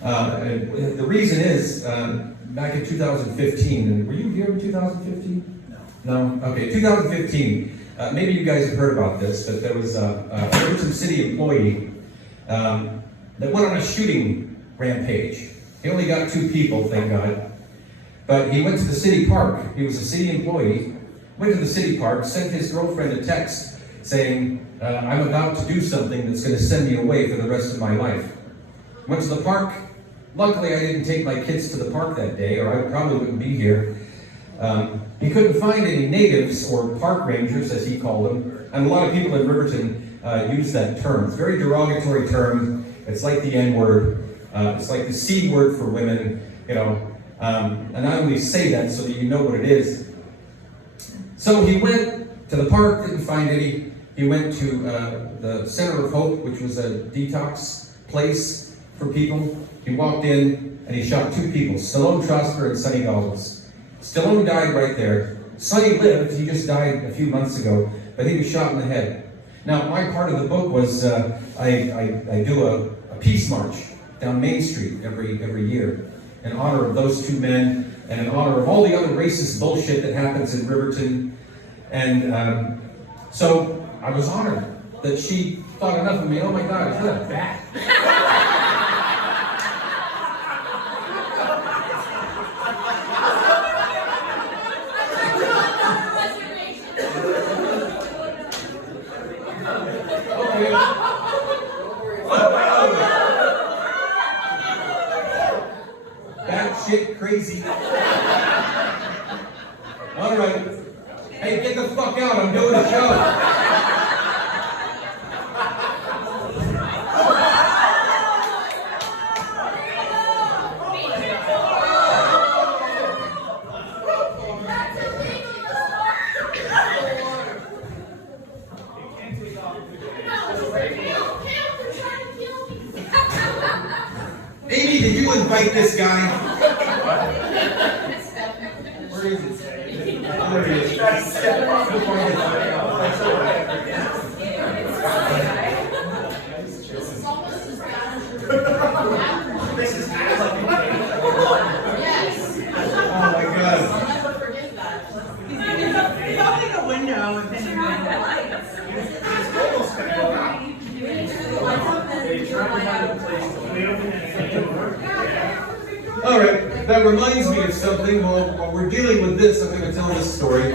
And the reason is, back in 2015, and were you here in 2015? No? Okay, 2015. Maybe you guys have heard about this, but there was a Riverton City employee that went on a shooting rampage. He only got 2 people, thank God. But he went to the city park. He was a city employee. Went to the city park, sent his girlfriend a text saying, I'm about to do something that's going to send me away for the rest of my life. Went to the park. Luckily, I didn't take my kids to the park that day, or I probably wouldn't be here. He couldn't find any natives, or park rangers, as he called them. And a lot of people in Riverton use that term. It's a very derogatory term. It's like the N-word. It's like the C word for women, you know. And I only say that so that you know what it is. So he went to the park, didn't find any. He went to the Center of Hope, which was a detox place for people. He walked in and he shot 2 people, Stallone Trosper and Sonny Goggles. Stallone died right there. Sonny lived, he just died a few months ago, but he was shot in the head. Now, my part of the book was I do a peace march down Main Street every year in honor of those 2 men and in honor of all the other racist bullshit that happens in Riverton. And so I was honored that she thought enough of me. Oh my God, is that a bat? Shit crazy. All right. Hey, get the fuck out. I'm doing a show. Amy, did you invite this guy? Where is it? There he is. Oh my God. I'll never forget that. He's opening the window and then All right, that reminds me of something. While we're dealing with this, I'm going to tell this story.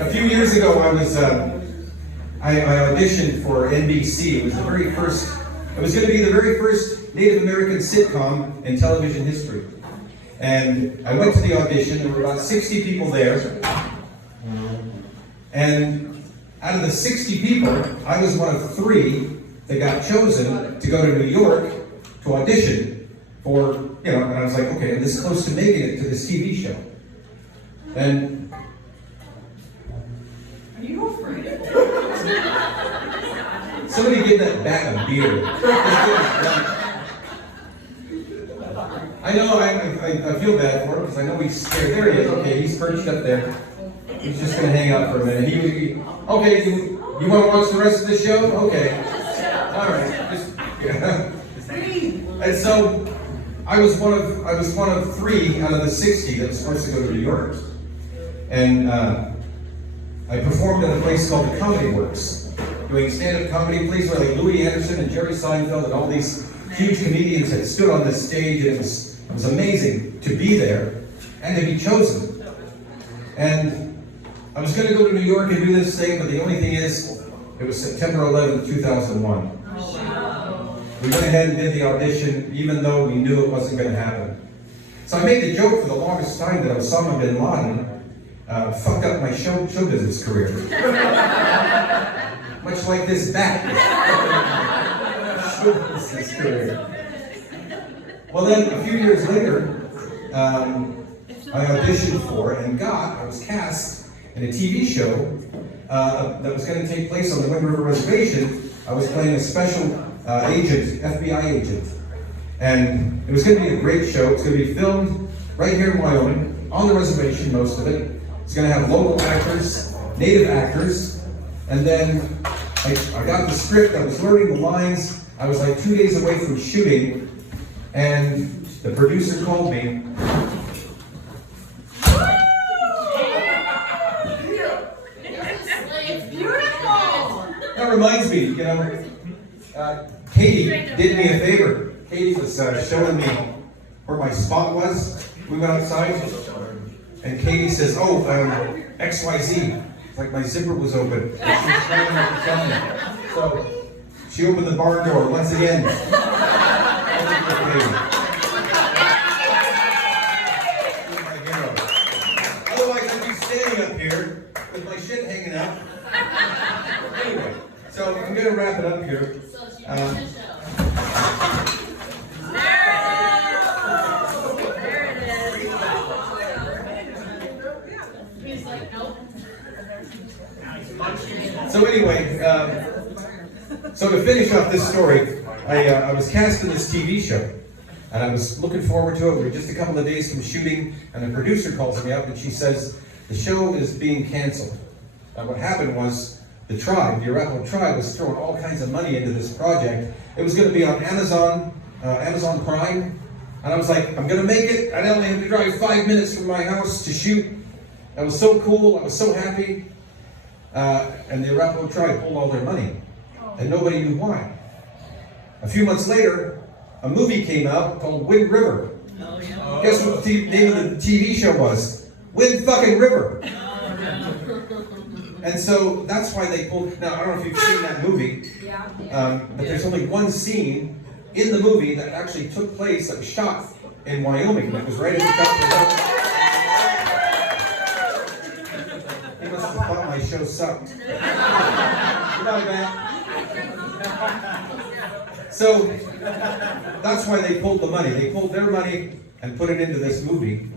A few years ago, I auditioned for NBC. It was the very first. It was going to be the very first Native American sitcom in television history. And I went to the audition. There were about 60 people there. And out of the 60 people, I was one of 3 that got chosen to go to New York to audition for, and I was like, okay, I'm this close to making it to this TV show. And are you afraid? somebody give that bat a beer. I know, I feel bad for him because I know he's scared. There he is. Okay, he's perched up there. He's just going to hang out for a minute. Okay, you want to watch the rest of the show? Okay. All right. And so I was one of 3 out of the 60 that was supposed to go to New York. And I performed at a place called the Comedy Works, doing stand-up comedy plays where like Louis Anderson and Jerry Seinfeld and all these huge comedians had stood on this stage, and it was amazing to be there and to be chosen. And I was going to go to New York and do this thing, but the only thing is, It was September 11th, 2001. We went ahead and did the audition, even though we knew it wasn't going to happen. So I made the joke for the longest time that Osama bin Laden fucked up my show business career. Much like this back. Show business career. Well then, a few years later, I auditioned for and I was cast in a TV show that was going to take place on the Wind River Reservation. I was playing a special agent, FBI agent. And it was going to be a great show. It's going to be filmed right here in Wyoming, on the reservation, most of it. It's going to have local actors, native actors. And then I got the script, I was learning the lines. I was like 2 days away from shooting, and the producer called me. It's beautiful. That reminds me, Katie did me a favor. Katie was showing me where my spot was. We went outside, and Katie says, "Oh, XYZ." It's like my zipper was open. And she was trying to tell me. So she opened the barn door once again. Otherwise, I'd be standing up here with my shit hanging out. Anyway, so I'm going to wrap it up here. So anyway, so to finish off this story, I was cast in this TV show, and I was looking forward to it. We were just a couple of days from shooting, and the producer calls me up, and she says, the show is being canceled. What happened was, the Arapaho tribe was throwing all kinds of money into this project. It was going to be on Amazon Prime, and I was like, I'm going to make it. I only had to drive 5 minutes from my house to shoot. That was so cool. I was so happy. And the Arapaho tribe pulled all their money, and nobody knew why. A few months later, a movie came out called Wind River. Guess what the name of the TV show was? Wind fucking River. And so that's why they pulled. Now, I don't know if you've seen that movie, but there's only one scene in the movie that actually took place, that was shot in Wyoming. That was right at the top. He must have thought my show sucked. Goodbye, man. So that's why they pulled the money. They pulled their money and put it into this movie.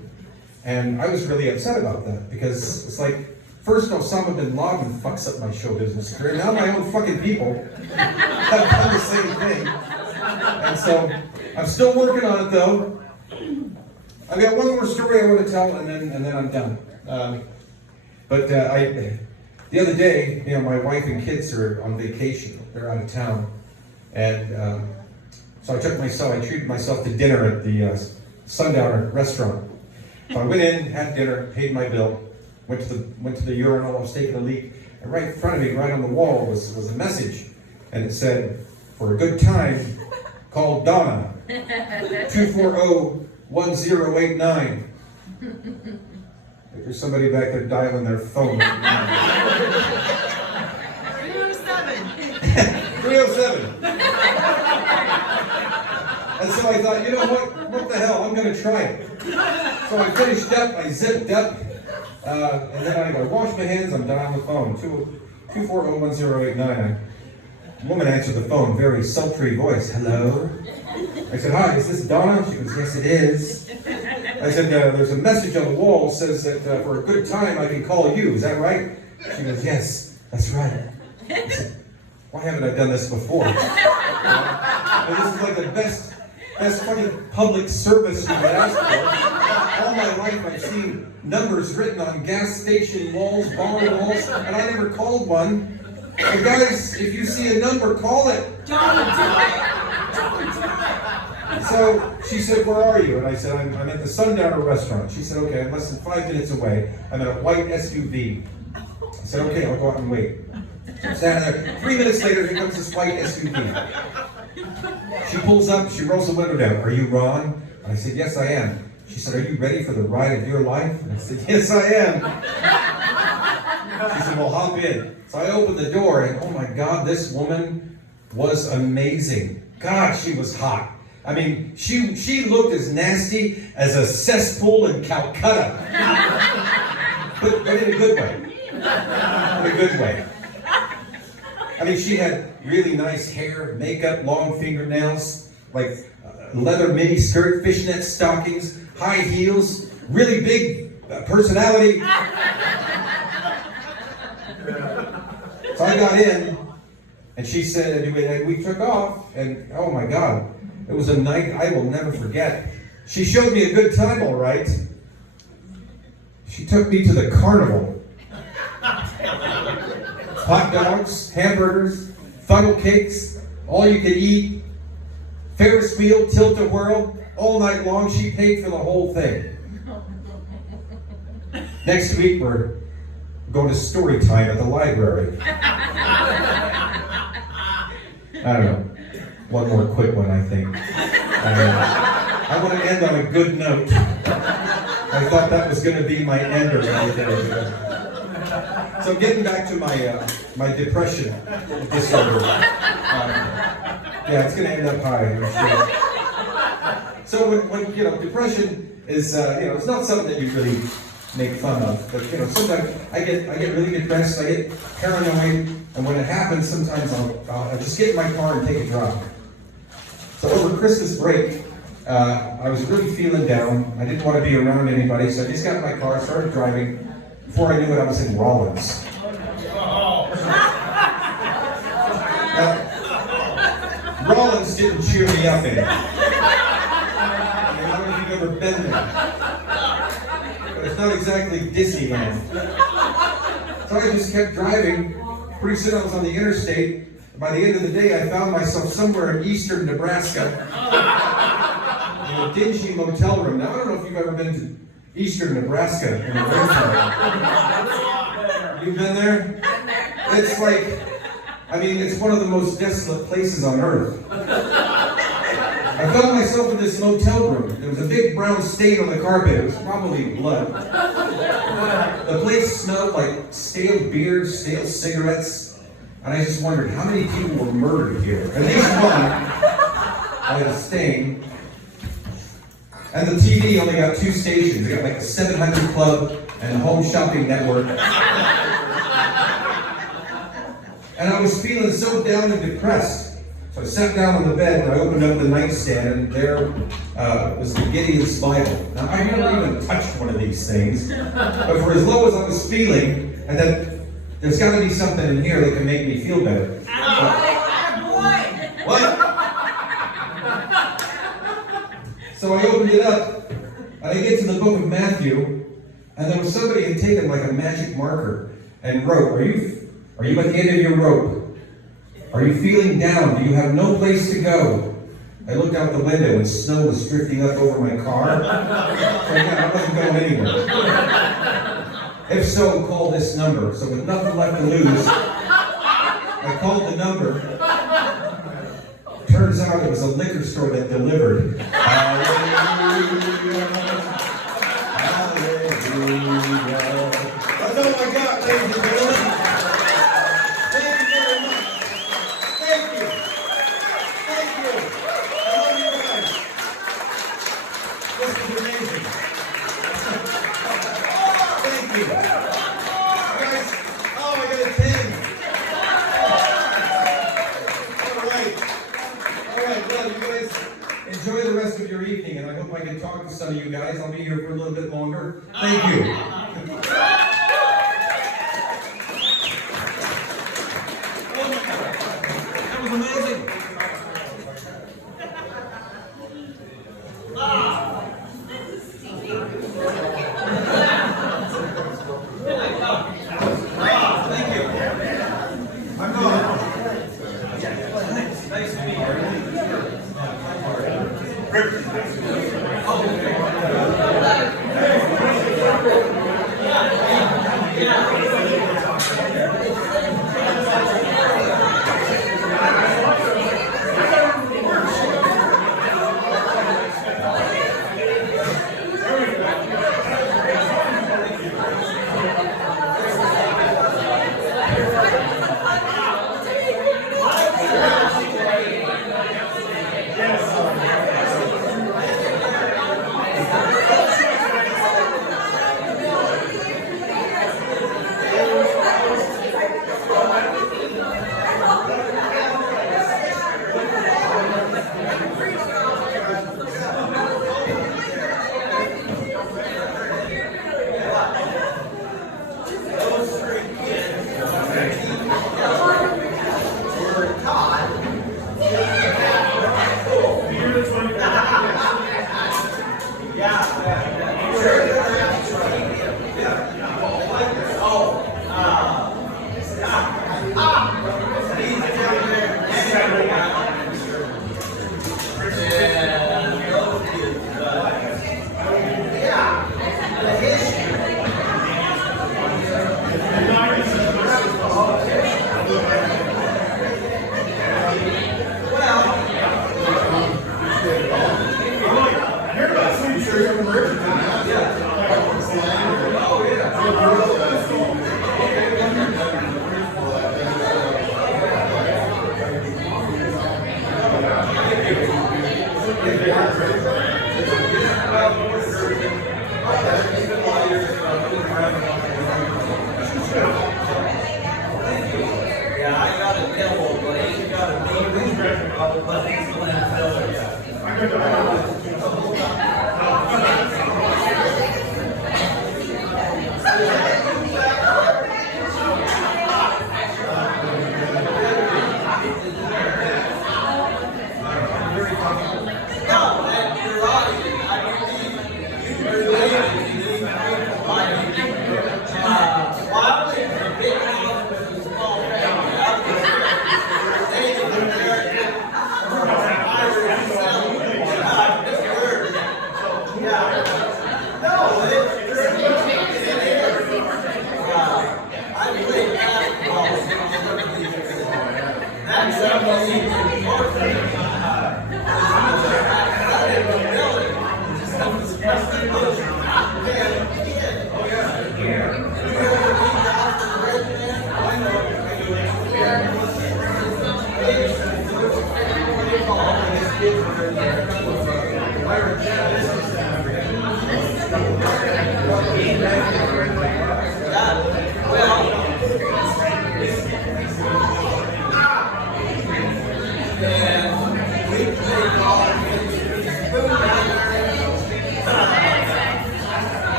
And I was really upset about that, because it's like, first Osama bin Laden fucks up my show business career. Now my own fucking people have done the same thing. And so I'm still working on it though. I've got one more story I want to tell, and then I'm done. But the other day, my wife and kids are on vacation. They're out of town, and so I treated myself to dinner at the Sundowner restaurant. So I went in, had dinner, paid my bill, went to the urinal. I was taking a leak, and right in front of me, right on the wall, was a message, and it said, "For a good time, call Donna, 240-1089. There's somebody back there dialing their phone. 307. 307. And so I thought, you know what the hell, I'm going to try it. So I finished up, I zipped up, and then I go, wash my hands, I'm done on the phone. 240-1089. A woman answered the phone, very sultry voice. Hello? I said, hi, is this Donna? She goes, yes, it is. I said, there's a message on the wall that says that for a good time I can call you. Is that right? She goes, yes, that's right. I said, why haven't I done this before? This is like the best fucking public service you could ask for. All my life I've seen numbers written on gas station walls, barn walls, and I never called one. So guys, if you see a number, call it. Don't do it. Don't do it. So she said, where are you? And I said, I'm at the Sundowner restaurant. She said, okay, I'm less than 5 minutes away. I'm in a white SUV. I said, okay, I'll go out and wait. I'm standing there. 3 minutes later, here comes this white SUV. She pulls up, she rolls the window down. Are you Ron? And I said, yes, I am. She said, are you ready for the ride of your life? And I said, yes, I am. She said, well, hop in. So I opened the door, and oh my God, this woman was amazing. God, she was hot. I mean, she looked as nasty as a cesspool in Calcutta. But in a good way. In a good way. I mean, she had really nice hair, makeup, long fingernails, like leather mini skirt, fishnet stockings, high heels, really big personality. So I got in, and she said, and we took off, and oh my God, it was a night I will never forget. She showed me a good time, all right. She took me to the carnival. Hot dogs, hamburgers, funnel cakes, all you could eat, Ferris wheel, tilt-a-whirl, all night long. She paid for the whole thing. Next week, we're going to story time at the library. I don't know. One more quick one, I think. I want to end on a good note. I thought that was going to be my ender right there. So getting back to my depression disorder. Yeah, it's going to end up high, I'm sure. So when depression is it's not something that you really make fun of, but sometimes I get really depressed, I get paranoid, and when it happens, sometimes I'll just get in my car and take a drive. So over Christmas break, I was really feeling down. I didn't want to be around anybody, so I just got in my car, started driving. Before I knew it, I was in Rollins. Now, Rollins didn't cheer me up any. I don't know if you've ever been there. But it's not exactly Disneyland. So I just kept driving. Pretty soon I was on the interstate. By the end of the day, I found myself somewhere in eastern Nebraska in a dingy motel room. Now, I don't know if you've ever been to eastern Nebraska in the winter. You've been there? It's like, it's one of the most desolate places on earth. I found myself in this motel room. There was a big brown stain on the carpet. It was probably blood. The place smelled like stale beer, stale cigarettes, and I just wondered how many people were murdered here. At least one had a stain. And the TV only got 2 stations. They got like the 700 Club and the Home Shopping Network. And I was feeling so down and depressed. So I sat down on the bed and I opened up the nightstand, and there was the Gideon's Bible. Now, I never even touched one of these things. But for as low as I was feeling, I thought, there's got to be something in here that can make me feel better. What? So I opened it up, and I get to the book of Matthew, and there was somebody had taken like a magic marker and wrote, Are you at the end of your rope? Are you feeling down? Do you have no place to go? I looked out the window, and snow was drifting up over my car. So yeah, I wasn't going anywhere. If so, call this number. So with nothing left to lose, I called the number. Turns out it was a liquor store that delivered. Hallelujah. Hallelujah. That's all I got, ladies and gentlemen. Thank you very much. Thank you. Thank you. I love you guys. This is amazing. Thank you. Guys, I got a 10. Well, you guys enjoy the rest of your evening, and I hope I can talk to some of you guys. I'll be here for a little bit longer. Thank you. That was amazing. Thank you. I'm going. Nice to meet you.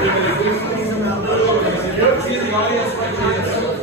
See in the audience, everybody's good.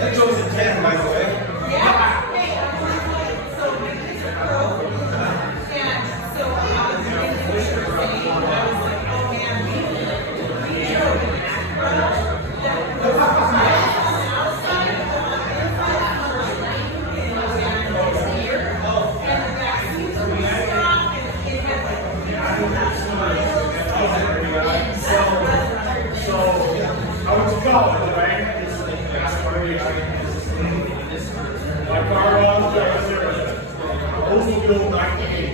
That goes in 10, by the way. My car was, old school 1980.